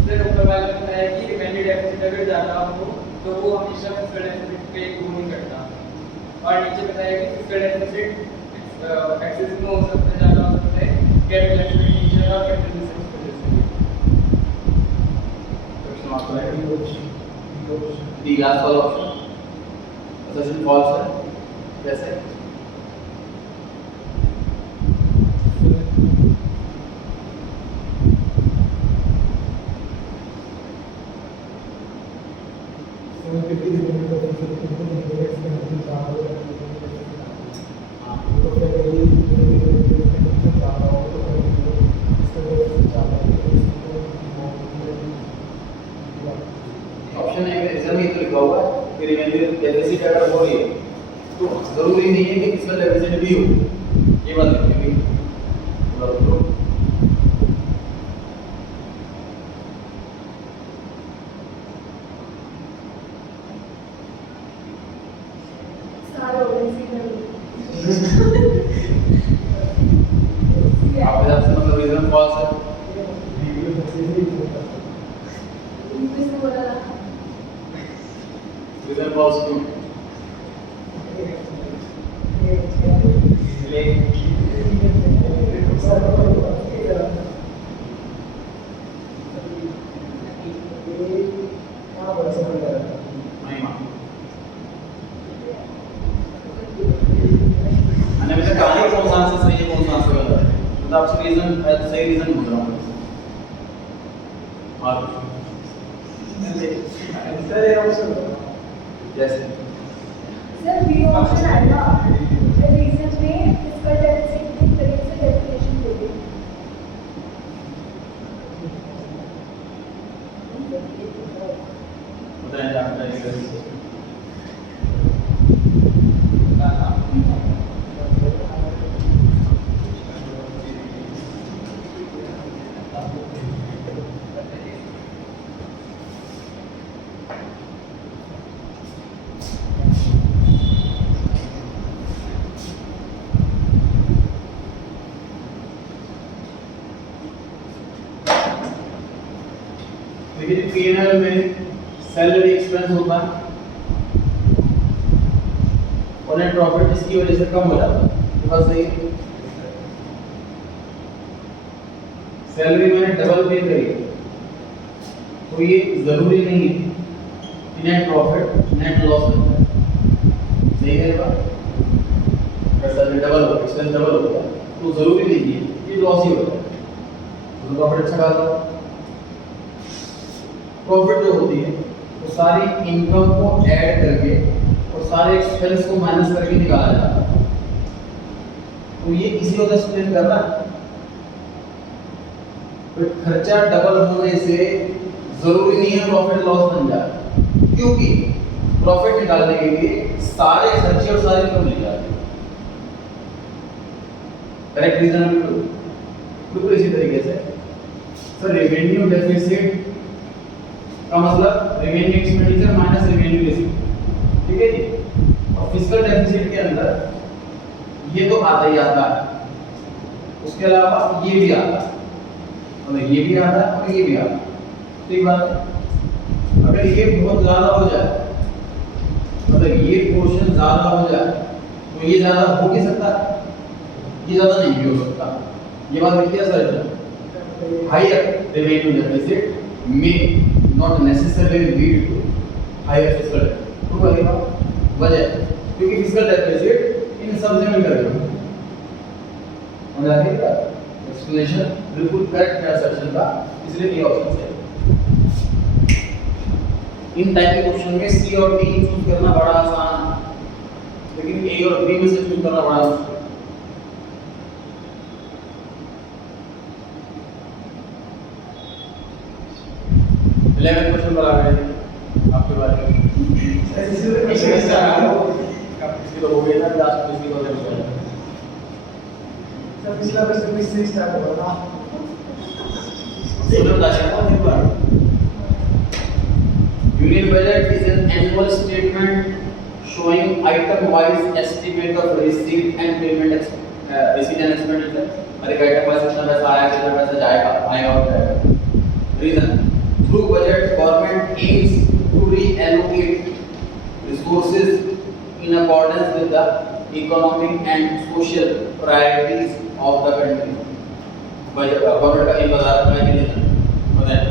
सर ऊपर वाले में बताया कि डिपेंडेंट डेफिसिट अगर ज़्यादा हो तो वो हमेशा फिस्कल डेफिसिट पे गो नहीं करता, और नीचे बताया कि फिस्कल डेफिसिट एक्सेस में हो सकता है, ज़्यादा हो सकता है कैपिटल एक्सपेंडिचर और कैपिटल रिसीट्स की वजह से। क्वेश्चन आपका है डी लास्ट वाला ऑप्शन असर्शन फॉल्स है। कैसे? ऑप्शन ए में रीजन में तो लिखा हुआ है कि रेवेन्यू डेफिसिट अगर हो रही है तो जरूरी नहीं है कि फिस्कल डेफिसिट भी हो, ये बात लिखी हुई है। आपके हिसाब से मतलब रीजन फॉल्स है। रीजन फॉल्स क्यों? नहीं मान मैंने अभी तक कहा नहीं कौन सा आंसर सही है कौन सा आंसर गलत है, मतलब आपसे रीजन सही रीजन पूछ रहा हूँ। और सर ये ऑप्शन जैसे सर बी ऑप्शन आएगा रीजन में फिस्कल डेफिसिट की तरीके से डेफिनेशन दे दी। बताएं जानकारी देखिए P&L में सैलरी एक्सपेंस होता है और नेट प्रॉफिट इसकी वजह से कम हो जाता है, तो बस सही है। सैलरी मैंने डबल पे करी तो ये जरूरी नहीं है कि नेट प्रॉफिट नेट लॉस बन जाए, सही है बात। अगर सैलरी डबल हो एक्सपेंस डबल हो गया तो जरूरी नहीं है कि लॉस ही होता है, तो प्रॉफिट अच्छा खासा। प्रॉफिट जो होती है वो सारी इनकम को ऐड करके और सारे एक्सपेंस को माइनस करके निकाला जाता है, तो ये इसी वजह से एक्सप्लेन कर रहा है। तो खर्चा डबल होने से जरूरी नहीं है प्रॉफिट लॉस बन जाए, क्योंकि प्रॉफिट निकालने के लिए सारे खर्चे और सारी इनकम मिल जाती है। करेक्ट रीजन बिल्कुल इसी तरीके से सर रेवेन्यू डेफिसिट का मतलब revenue expenditure minus revenue receive, ठीक है जी। और फिस्कल डेफिसिट के अंदर ये तो आता ही आता है, उसके अलावा ये भी आता है, मतलब ये भी आता है और ये भी आता है, ठीक बात है। अगर ये बहुत ज्यादा हो जाए, मतलब ये पोर्शन ज्यादा हो जाए तो ये ज्यादा हो भी सकता है, ये ज्यादा नहीं भी हो सकता। ये बात लिखी है sir, higher revenue deficit may not necessarily lead to higher fiscal deficit। तो वही वजह, क्योंकि फिस्कल डेफिसिट इन सब से मिलकर बना है। और आगे का एक्सप्लेनेशन बिल्कुल करेक्ट है सेक्शन का, इसलिए ये ऑप्शन है। इन टाइप के क्वेश्चन में सी और डी चूज करना बड़ा आसान है, लेकिन ए और बी में से चूज करना बड़ा मुश्किल। 11 क्वेश्चन पर आ गए आपके बारे में। किसी को हो गया ना लास्ट किसी को हो गया सर पिछला क्वेश्चन से स्टार्ट होगा ना, सुनो दाशिका एक बार। Union budget is an annual statement showing item wise estimate of receipt and payment receipt and expenditure। हर एक आइटम वाइज कितना पैसा आया, कितना पैसा जाएगा, आएगा और जाएगा। Reason, through budget government aims to reallocate resources in accordance with the economic and social priorities of the country। Budget government का एम बता रहा है कि नहीं बताएं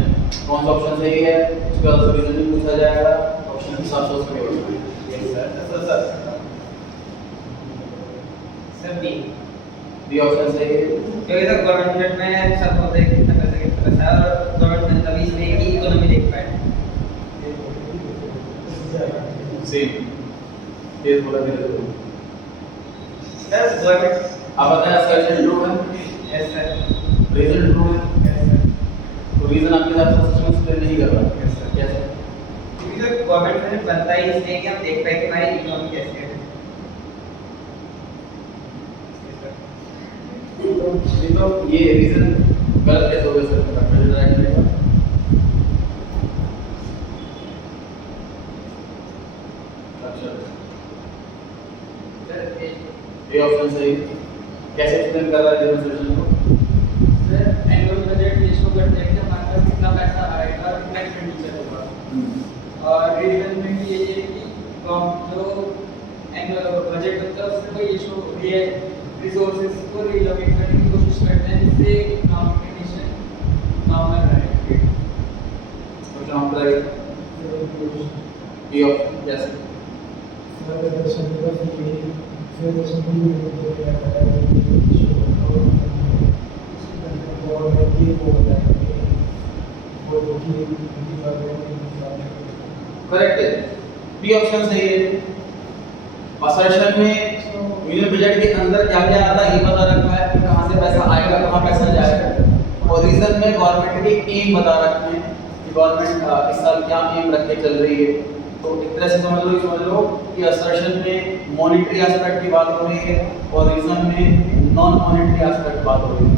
कौन सा ऑप्शन सही है, उसका रीजन भी पूछा जाएगा, ऑप्शन के साथ सोच के बोलना। सर बी ऑप्शन सही है, क्योंकि तो गवर्नमेंट में सब होता है कितना पैसा है और गवर्नमेंट तभी इसमें की इकोनॉमी देख पाए। सेम ये बोला मेरे को सर गवर्नमेंट आप बताएं असर्शन ट्रू है, यस सर, रीजन ट्रू है, यस सर, तो रीजन आपके साथ सच में एक्सप्लेन नहीं कर रहा। यस सर, कैसे? क्योंकि तो गवर्नमेंट में बनता ही इसलिए कि हम देख पाए कि हमारी इकोनॉमी कैसी है। तो ये रीजन गलत कैसे हो गया सर? कंफ्यूजन राइट है अच्छा सर ये ऑप्शन सही कैसे एक्सप्लेन कर रहा है डेमोंस्ट्रेशन को? सर एनुअल बजट ये शो करते हैं कि हमारे पास कितना पैसा आएगा और कितना एक्सपेंडिचर होगा, और रीजन में भी ये है कि जो एनुअल बजट होता है उसमें कोई इशू ये रिसोर्सेज को रिलोकेट करने की कोशिश करते हैं जिससे इकोनॉमिक कंडीशन नॉर्मल रहे। तो क्या हम करेंगे ये ऑप्शन कैसे? करेक्ट है, बी ऑप्शन सही है। असर्शन में यूनियन बजट के अंदर क्या क्या आता है ये बता रखा है कि कहां से पैसा आएगा, कहां पैसा जाएगा, और रीजन में गवर्नमेंट के एम बता रखे हैं कि गवर्नमेंट इस साल क्या एम रख के चल रही है। तो एक तरह से समझ लो कि असर्शन में मॉनेटरी एस्पेक्ट की बात हो रही है और रीजन में नॉन मॉनेटरी एस्पेक्ट की बात हो रही है।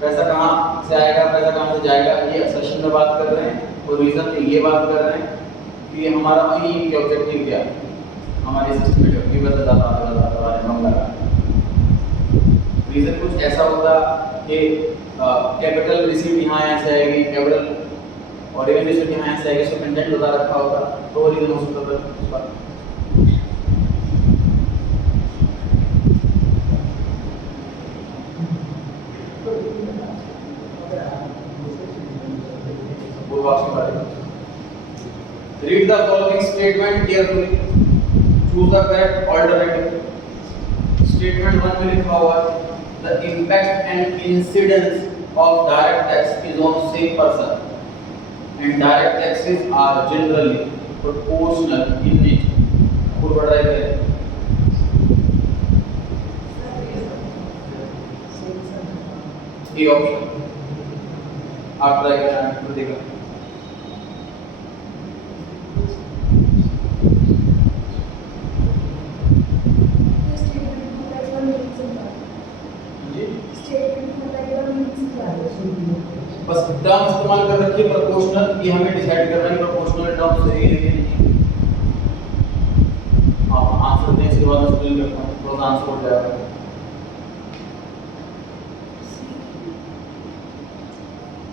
पैसा कहां से आएगा, पैसा कहां से जाएगा, ये असर्शन में बात कर रहे हैं, और रीजन में ये बात कर रहे हैं कि हमारा एम क्या ऑब्जेक्टिव क्या है, हमारे सिस्टम में ऑब्जेक्टिव बता रीजन रीजन कुछ ऐसा होता कि कैपिटल रिसीट यहाँ ऐसे आएगी, कैपिटल और रेवेन्यू रिसीट यहाँ ऐसे आएगी, इसमें कंटेंट बता रखा होगा, तो वो रीजन हो सकता है उसका। वो आपकी बात है। Read the following statement carefully. Choose the correct alternative. Statement 1 में लिखा हुआ है the impact and incidence of direct tax is on same person and direct taxes are generally proportional in nature. आपको पढ़ाई करें। ये ऑप्शन आप ट्राई करना है देखा। बस टर्म इस्तेमाल कर रखिए प्रोपोर्शनल, ये हमें डिसाइड करना है कि प्रोपोर्शनल टर्म सही है कि नहीं। आप आंसर दें इसके बाद मैं स्पेल करता हूँ, थोड़ा आंसर हो जाएगा।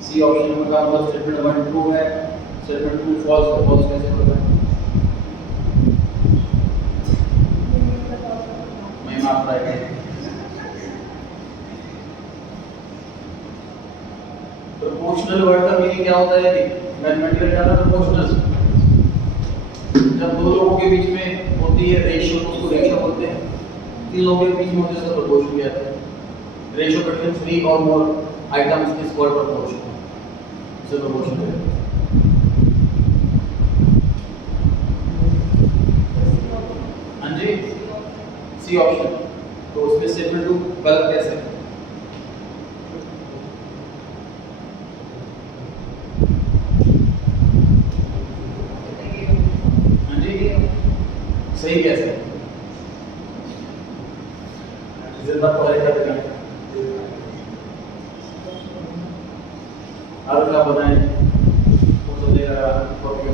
सी ऑप्शन में का मतलब स्टेटमेंट 1 ट्रू है, स्टेटमेंट 2 फॉल्स है। फॉल्स कैसे होगा? मैं आप ट्राई करें। प्रोपोर्शनल वर्ड का मीनिंग क्या होता है? मैथमेटिकल टर्म में प्रोपोर्शनल जब दो लोगों के बीच में होती है रेशियो, तो उसको रेशियो बोलते हैं। तीन लोगों के बीच में होते हैं तो प्रोपोर्शन कहते हैं। रेशियो बिटवीन 3 और मोर आइटम्स इज कॉल्ड प्रोपोर्शन। इसे प्रोपोर्शन कहते हैं। हाँ जी, सी ऑप्शन। तो उसमें स्टेटमेंट 2 गलत कैसे है? सही कैसे? जितना पहले कर देना। और क्या बताएं? वो तो देगा कॉपी।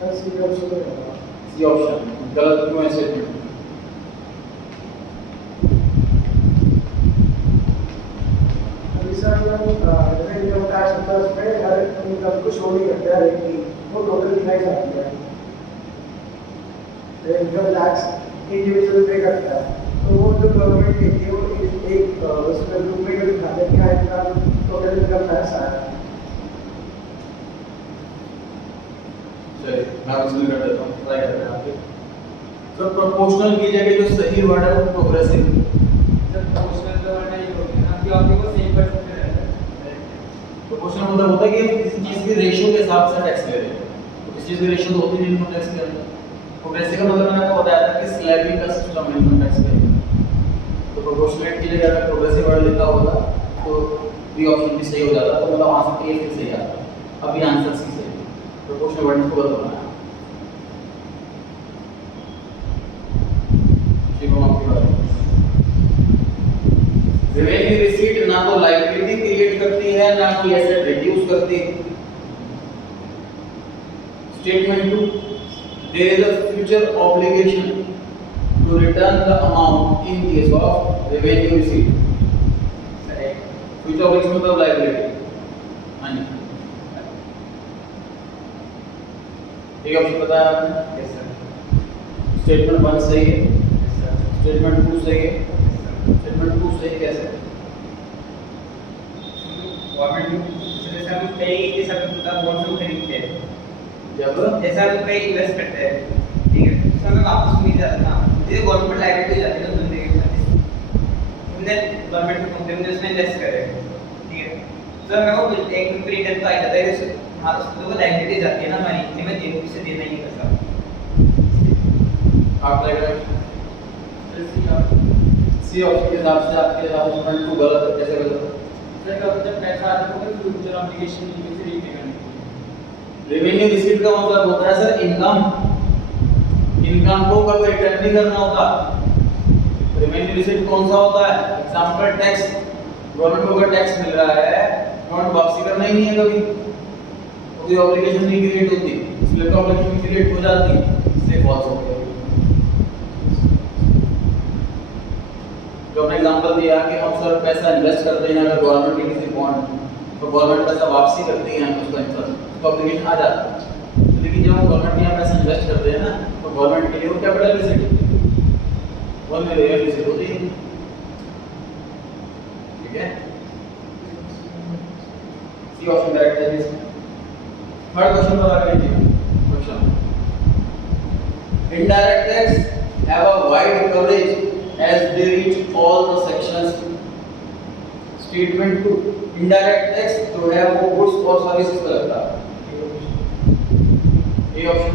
सर सी ऑप्शन गलत क्यों है स्टेटमेंट? इनकम टैक्स होता है उसमें हर इनकम को शो नहीं करते हैं रेट की, वो टोटल दिखाई जाती है। इनकम टैक्स इंडिविजुअल पे करता है, तो वो जो गवर्नमेंट देती है वो एक उसमें ग्रुप में दिखाते हैं कि हाँ इनका टोटल इनकम टैक्स आया है। चलिए मैं उसमें कर देता हूँ, ट्राई करते हैं आपके। तो प्रोपोर्शनल की जगह जो सही वर्ड है वो प्रोग्रेसिव। सर प्रोपोर्शनल का वर्ड नहीं होगा ना कि आपके को सेम परसेंट में रहता है। प्रोपोर्शनल मतलब होता है कि हम किसी चीज के रेशियो के हिसाब से टैक्स ले रहे हैं। तो किसी चीज के रेशियो तो होती नहीं इनकम टैक्स के अंदर। प्रोग्रेसिव का मतलब मैंने आपको बताया था कि स्लैबिंग का सिस्टम है इनकम टैक्स का। तो प्रोपोर्शनल की जगह अगर प्रोग्रेसिव वर्ड लिखा होता तो बी ऑप्शन भी सही हो जाता, तो मतलब आंसर ए फिर सही आता। अभी आंसर सी सही है। प्रोपोर्शनल वर्ड को बताना है। रेवेन्यू रिसीट ना तो लायबिलिटी क्रिएट करती है ना कि एसेट रिड्यूस करती है। Statement 2 there is a future obligation to return the amount in case of revenue receipt. Future obligation मतलब लायबिलिटी। हां जी, एक ऑप्शन बताया आपने। Yes sir. स्टेटमेंट 1 सही है, यस सर। स्टेटमेंट 2 सही है। स्टेटमेंट 2 सही कैसे? गवर्नमेंट जैसे हम कई जैसा होता है बॉन्ड को खरीदते हैं, जब जैसा हम कई इन्वेस्ट करते हैं, ठीक है, तो हमें वापस मिल जाता है ना, ये गवर्नमेंट लायबिलिटी हो जाती है ना जिंदगी में। हमने गवर्नमेंट को कंपनी में उसमें इन्वेस्ट करे, ठीक है, तो हमें वो एक रिटर्न तो आ जाता है, हाँ उसको तो लायबिलिटी जाती है ना हमारी, हमें से देना ही पैसा। आप सी ऑप्शन के हिसाब से आपके हिसाब से स्टेटमेंट 2 गलत है। कैसे गलत है? सर जब पैसा आता है तो फ्यूचर ऑब्लिगेशन की से रीपेमेंट। रेवेन्यू रिसीट का मतलब होता है सर इनकम। इनकम को कभी रिटर्न नहीं करना होता। रेवेन्यू रिसीट कौन सा होता है? Example tax. गवर्नमेंट को अगर टैक्स मिल रहा है, गवर्नमेंट वापसी करना ही नहीं है कभी। तो कोई ऑब्लिगेशन नहीं क्रिएट होती, इसलिए ऑब्लिगेशन क्रिएट हो जाती, इसलिए फॉल्स हो गया। जो हमने एग्जांपल दिया कि हम सर पैसा इन्वेस्ट करते हैं अगर गवर्नमेंट के किसी बॉन्ड, तो गवर्नमेंट पैसा वापसी करती है हमें उसका इंटरेस्ट, तो ऑब्लिगेशन आ जाता है। लेकिन जब हम गवर्नमेंट के यहाँ पैसा इन्वेस्ट करते हैं ना, तो गवर्नमेंट के लिए वो कैपिटल रिसीट होती है, वो में रियल रिसीट होती है। ठीक है, सी ऑप्शन करेक्ट है इसमें। थर्ड क्वेश्चन पर आगे लीजिए। Question, indirect tax have a wide coverage as they reach all the sections. Statement 2, indirect tax जो है वो goods और services पर लगता है। ए ऑप्शन,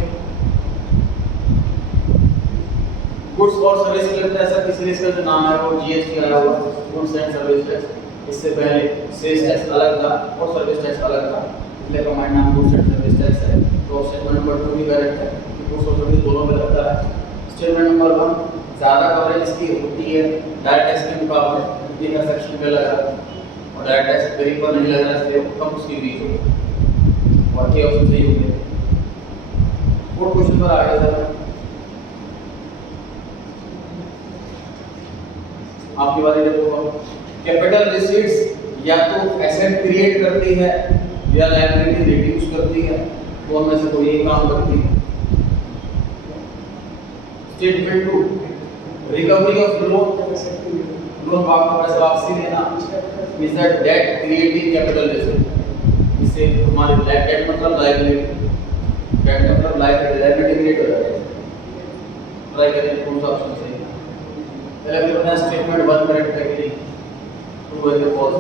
गुड्स और सर्विस पे लगता है। ऐसा इसलिए इसका जो नाम है वो जीएसटी आया हुआ, गुड्स एंड सर्विस टैक्स। इससे पहले सेल्स टैक्स अलग था और सर्विस टैक्स अलग था, इसलिए कमांड नाम गुड्स एंड सर्विस टैक्स है। तो स्टेटमेंट नंबर 2 भी करेक्ट है, गुड्स और सर्विस दोनों पे लगता है। स्टेटमेंट नंबर 1, ज्यादा कवरेज इसकी होती है डायरेक्ट टैक्स के मुकाबले, ये सेक्शन पे लगा और डायरेक्ट टैक्स गरीब पर नहीं लग रहा, इसलिए कम उसकी रीच होगी और ये ऑप्शन सही होंगे। फोर्थ क्वेश्चन पर आ गया सर, आपकी बारी देखो। कैपिटल रिसीट्स या तो एसेट क्रिएट करती है या लायबिलिटी रिड्यूस करती है, दोनों में से कोई एक काम करती है। स्टेटमेंट 2, रिकवरी ऑफ लोन पैसा वापसी लेना is a debt creating capital receipt. इससे हमारी डेट मतलब लायबिलिटी, डेट मतलब लायबिलिटी क्रिएट हो जाती है। ट्राई करें कौन सा ऑप्शन सही है। पहले हमने बताया स्टेटमेंट 1 करेक्ट है कि नहीं, ट्रू है कि फॉल्स।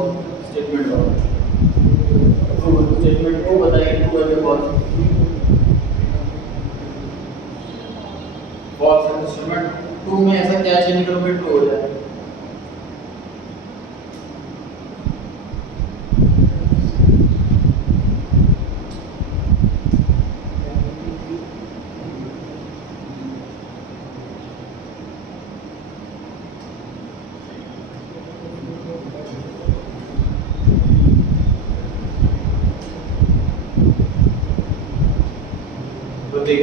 स्टेटमेंट 1 ट्रू, स्टेटमेंट 2 बताइए ट्रू है कि फॉल्स। फॉल्स है। स्टेटमेंट 2 में ऐसा क्या चेंज करोगे ट्रू हो जाए।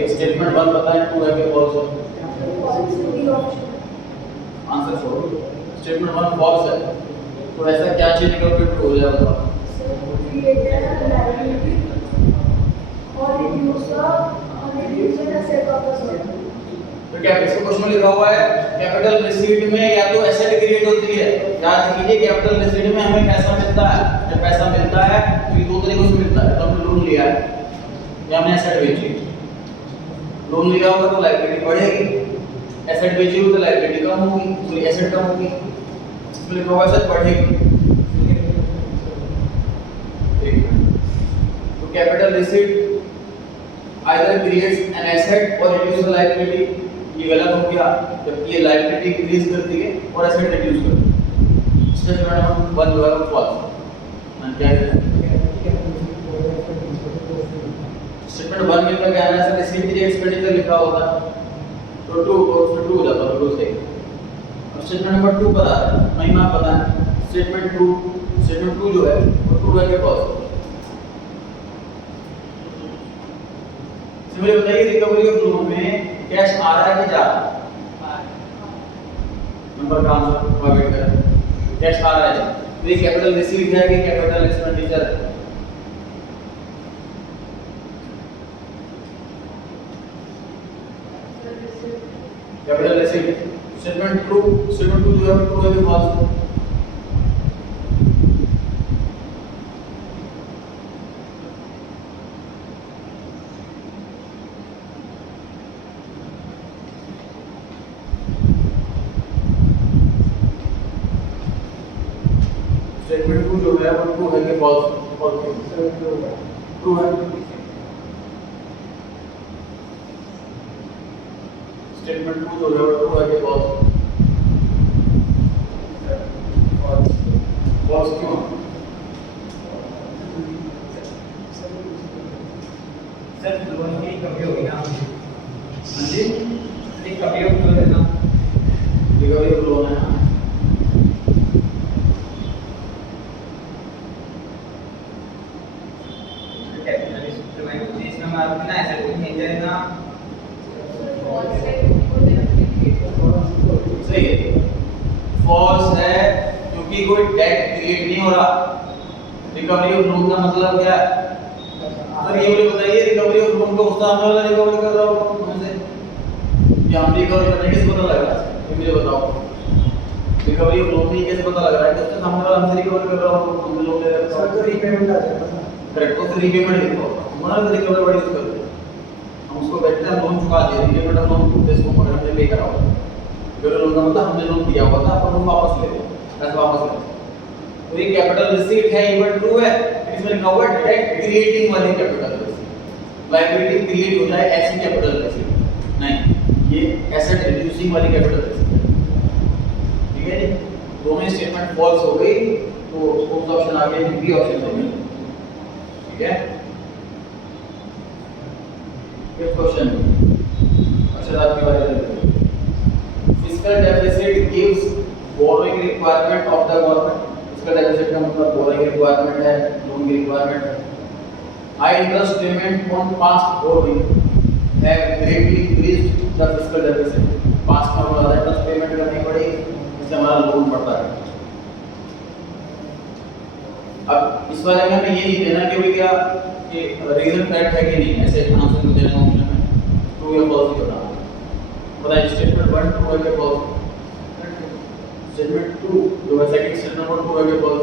स्टेटमेंट 1 बताएं ट्रू है कि फॉल्स है। आंसर छोड़ो, स्टेटमेंट 1 फॉल्स है, तो ऐसा क्या चेंज करोगे ट्रू हो जाए बताओ। तो क्या इसका क्वेश्चन लिखा हुआ है कैपिटल रिसीट में या तो एसेट क्रिएट होती है। याद कीजिए कैपिटल रिसीट में हमें पैसा मिलता है, जब पैसा मिलता है तो ये दो तरीकों से मिलता है। तो हमने लोन लिया है या हमने एसेट बेची। लोन लिया होगा तो लायबिलिटी बढ़ेगी, एसेट बेची होगी तो लायबिलिटी कम होगी, तो एसेट कम होगी, तो लिखा हुआ एसेट बढ़ेगी। तो capital receipt either creates an asset और रिड्यूस द लायबिलिटी, ये गलत हो गया, जबकि ये लायबिलिटी इंक्रीज करती है और एसेट रिड्यूस करती है। स्टेटमेंट 1 जो है वो फॉल्स। मैं क्या कहता हूं, स्टेटमेंट 1 में क्या कहना है सर, रिसीट की एक्सपेंडिचर लिखा होता तो ट्रू हो जाता, बिल्कुल सही। अब स्टेटमेंट नंबर 2 पर आ रहा है, नहीं मैं पता है स्टेटमेंट 2 जो है वो ट्रू है कि फॉल्स। मुझे बताइए रिकवरी ऑफ लोन में कैश आ रहा है कि जा रहा है। नंबर का आंसर वेट करें, कैश आ रहा है तो ये कैपिटल रिसीट है कि कैपिटल एक्सपेंडिचर है। Capital receipt. स्टेटमेंट 2 जो है ट्रू है कि फॉल्स। स्टेटमेंट 2 जो है वो ट्रू है कि फॉल्स। ट्रू है। स्टेटमेंट 2 जो है वो ट्रू है कि फॉल्स। फॉल्स क्यों? सर लोन की कमी होगी ना। हाँ जी, एक कमी होगी है ना, रिकवरी ऑफ लोन है। मार्क ना ऐसे कोई नहीं जाएगा सही है, फॉल्स है क्योंकि कोई डेट क्रिएट नहीं हो रहा। रिकवरी ऑफ लोन का मतलब क्या है? सर ये मुझे बताइए, रिकवरी ऑफ लोन को उस तरह वाला रिकवर कर रहा हूं हमसे या हम रिकवर करने कैसे पता लग रहा है? ये मुझे बताओ, रिकवरी ऑफ लोन में कैसे पता लग रहा है कि उसके सामने वाला हमसे रिकवर कर रहा हो तो हम लोग ले रहे हैं? सर तो रीपेमेंट आ जाएगा ना। करेक्ट, तो फिर रीपेमेंट लिखो, हमारा तो रिकवर वर्ड यूज करते हैं हम, उसको कहते हैं लोन चुका दिया, रीपेमेंट ऑफ लोन दिस को हमने पे करा हुआ। जो लोन का मतलब हमने लोन दिया हुआ था, अपन लोन वापस ले लें, पैसे वापस ले लें। तो ये कैपिटल रिसीट है, ये वर्ड ट्रू है, इसमें लिखा हुआ है डेट क्रिएटिंग वाली कैपिटल रिसीट। लायबिलिटी क्रिएट हो जाए ऐसी कैपिटल रिसीट नहीं, ये एसेट रिड्यूसिंग वाली कैपिटल रिसीट है। ठीक है जी, दोनों स्टेटमेंट फॉल्स हो गई तो कौन सा ऑप्शन आ गया? बी ऑप्शन हो गया। ठीक है, ये क्वेश्चन अक्षर आपकी बारी है। Fiscal deficit gives borrowing requirement of the government. Fiscal deficit का मतलब बोरोइंग रिक्वायरमेंट है, लोन की रिक्वायरमेंट है। High interest payment on past borrowing have greatly increased the fiscal deficit. Past में ज्यादा इंटरेस्ट पेमेंट करनी पड़ी, इससे हमारा लोन बढ़ता है। अब इस वाले में हमें ये नहीं देना कि भाई क्या कि रीजन करेक्ट है कि नहीं, ऐसे आंसर में देना ऑप्शन में ट्रू या फॉल्स ही बताना। बताइए स्टेटमेंट 1 ट्रू है कि फॉल्स? स्टेटमेंट 2 जो है सेकंड स्टेटमेंट 1 ट्रू है कि फॉल्स?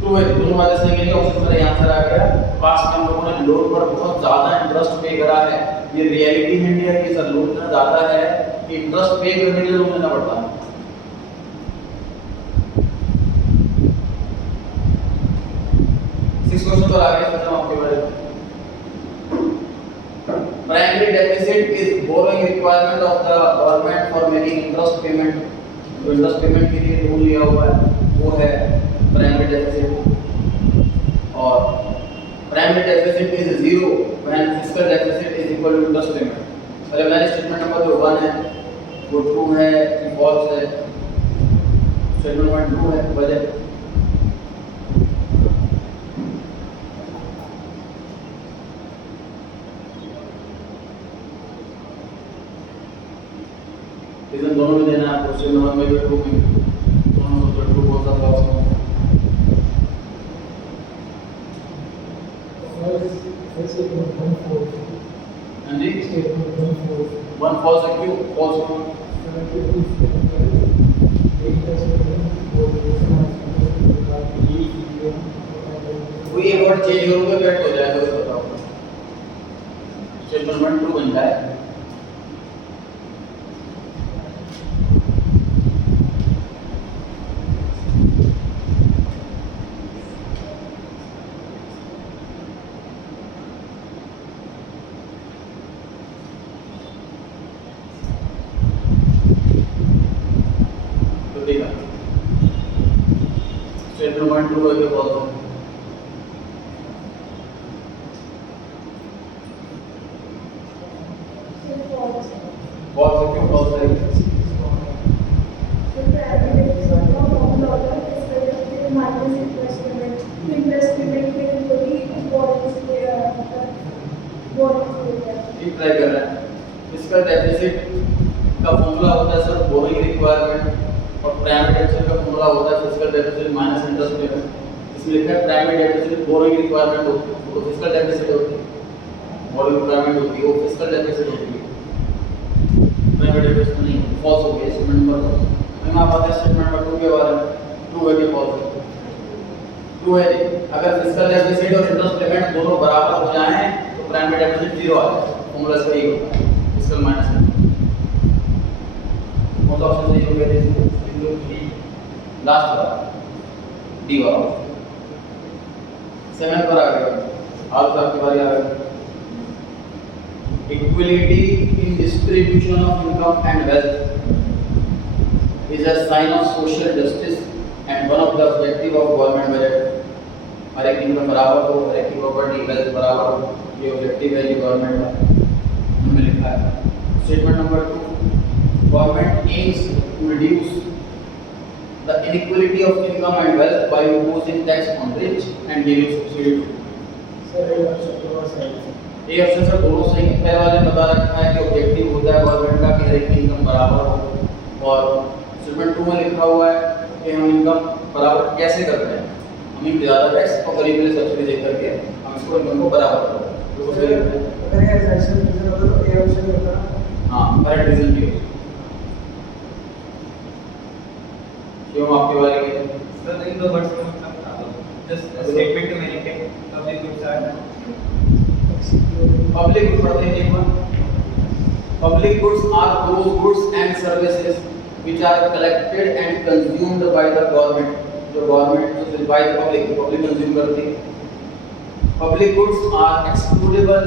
ट्रू है, दोनों बातें सही है। ऑप्शन मेरा आंसर आ गया। पास्ट में हम लोगों ने लोन पर बहुत ज्यादा इंटरेस्ट पे करा है, ये रियलिटी है इंडिया की। सर लोन इतना ज्यादा है कि इंटरेस्ट पे करने के लिए लोन लेना पड़ता है। क्वेश्चन पर आगे बढ़ते हैं आपके बारे में। Primary deficit is borrowing requirement of the government for making interest payment. जो इंटरेस्ट पेमेंट के लिए लोन लिया हुआ है वो है प्राइमरी डेफिसिट। और primary deficit is zero when fiscal deficit is equal to interest payment. पहले मैंने स्टेटमेंट नंबर जो 1 है वो ट्रू है कि फॉल्स है? स्टेटमेंट 1 ट्रू है, वजह रीजन दोनों में देना है आपको। क्वेश्चन नंबर में भी ट्रू में दोनों को ट्रू कौन सा फॉल्स है? हाँ जी, 1 फॉल्स है। क्यों फॉल्स क्यों? कोई एक वर्ड चेंज करोगे करेक्ट हो जाएगा, तो बताओ। स्टेटमेंट 1 ट्रू बन जाए। स्टेटमेंट 1 ट्रू है कि फॉल्स है? फॉल्स है। क्यों फॉल्स है? ट्राई कर रहे हैं। फिस्कल डेफिसिट का फॉर्मूला होता है सर बोरोइंग रिक्वायरमेंट, और प्राइमरी डेफिसिट का फॉर्मूला होता है fiscal deficit minus interest payment. इसमें लिखा है प्राइमरी डेफिसिट बोरोइंग रिक्वायरमेंट होती है, वो फिस्कल डेफिसिट होती है। बोरोइंग रिक्वायरमेंट होती है, वो फिस्कल डेफिसिट होती है। प्राइमरी डेफिसिट नहीं, फॉल्स हो गया स्टेटमेंट नंबर 2। हम आप बात स्टेटमेंट नंबर 2 के बारे में। ट्रू है कि फॉल्स है? ट्रू है जी। अगर फिस्कल डेफिसिट और इंटरेस्ट पेमेंट दोनों बराबर हो जाएं तो प्राइमरी डेफिसिट 0 आ जाए। फॉर्मूला सही होता है फिस्कल माइनस कौन सा ऑप्शन सही हो गया? लास्ट वाला डी वाला। 7 पर आ गया। आज आपकी बारी आ गई। Equality in distribution of income and wealth is a sign of social justice and one of the objective of government budget. हर एक इनकम बराबर हो, हर एक की प्रॉपर्टी वेल्थ बराबर हो, ये ऑब्जेक्टिव है जो गवर्नमेंट का हमने लिखा है। Statement number 2, government aims to reduce the inequality of income and wealth by imposing tax on rich and giving subsidy to sir ये ऑप्शन दोनों सही है। ये ऑप्शन सर दोनों सही है। पहले वाले में बता रखा है कि ऑब्जेक्टिव होता है गवर्नमेंट का कि हर एक की इनकम बराबर हो, और स्टेटमेंट 2 में लिखा हुआ है कि हम इनकम बराबर कैसे करते हैं, हम एक ज़्यादा टैक्स और गरीब के लिए सब्सिडी दे करके हम इसको इनकम को बराबर करते हैं। तो उसके लिए अगर ये एक्शन रीजन होता तो ये ऑप्शन ही होता ना। हाँ करेक्ट रीजन भी है। क्यों आपके बारे में सर इन दो वर्ड्स में मतलब जस्ट स्टेटमेंट टू मैंने के public goods are public goods पढ़ते हैं एक बार। Public goods are those goods and services which are collected and consumed by the government, जो गवर्नमेंट जो by the public कंज्यूम करती है। Public goods are excludable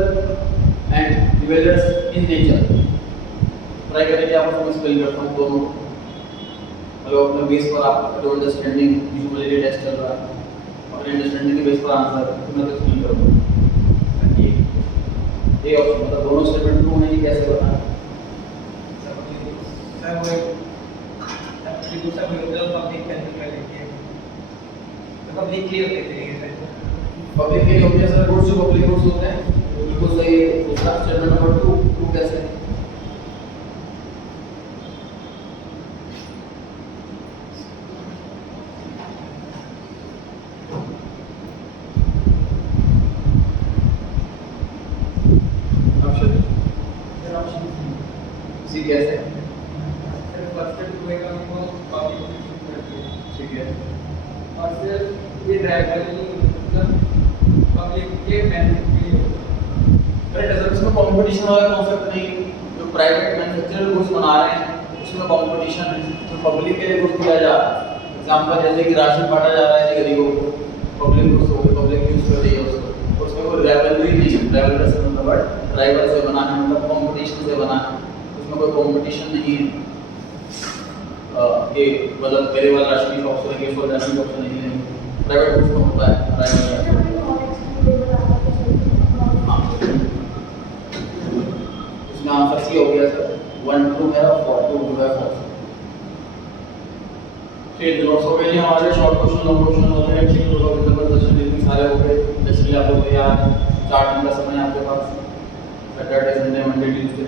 and devalued in nature। Try करेंगे आप उसको स्पेल करता हूँ दोनों, मतलब अपने बेस पर आप जो अंडरस्टैंडिंग यूजुअली टेस्ट चल रहा है अपने अंडरस्टैंडिंग के बेस पर आंसर मैं तो स्पेल करूँगा। ये ऑप्शन मतलब दोनों स्टेटमेंट ट्रू है, ये कैसे बताना? सर वो पब्लिक गुड्स का मतलब पब्लिक कंज्यूम कर लेती है, तो पब्लिक के लिए होते हैं सर। पब्लिक के लिए होते हैं सर, गुड्स जो पब्लिक गुड्स होते हैं बिल्कुल सही है। दूसरा स्टेटमेंट नंबर 2 ट्रू कैसे है? सी कैसे? सर फर्स्ट टू होएगा वो पब्लिक कंज्यूम करती है, ठीक है। और सिर्फ ये ड्राइवर मतलब पब्लिक के बेनिफिट के लिए करेक्ट है सर, इसमें कंपटीशन वाला कॉन्सेप्ट नहीं। जो प्राइवेट मैन्युफैक्चरर गुड्स बना रहे हैं उसमें कंपटीशन है, जो पब्लिक के लिए गुड्स दिया जा रहा है। एग्जांपल जैसे कि राशन बांटा जा रहा है जी गरीबों को, पब्लिक गुड्स हो गए, पब्लिक यूज कर रही है उसको, उसमें कोई राइवलरी नहीं है। राइवलरी से मतलब राइवल से बना है, मतलब कंपटीशन से बना है, उसमें कोई कंपटीशन नहीं है कि मतलब मेरे वाला राशन की शॉप से लेके उसको राशन शॉप से नहीं लेंगे। प्राइवेट गुड्स में होता है राइवल। इसमें आंसर सी हो गया सर, 1 2 मेरा 4 2 है फॉल्स। फिर नोट्स हो गए हमारे शॉर्ट क्वेश्चन लॉन्ग क्वेश्चन हो गए, ठीक हो गए, कंवर्सेशन इतने सारे हो गए। जैसे आप लोग यार 4 दिन का समय है आपके पास, Saturday Sunday Monday Tuesday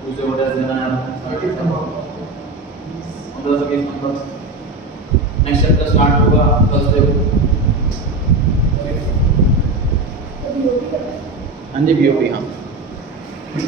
Tuesday Wednesday देना है 15 से 20 नंबर। नेक्स्ट चैप्टर स्टार्ट होगा थर्सडे को। हाँ जी बीओपी हाँ।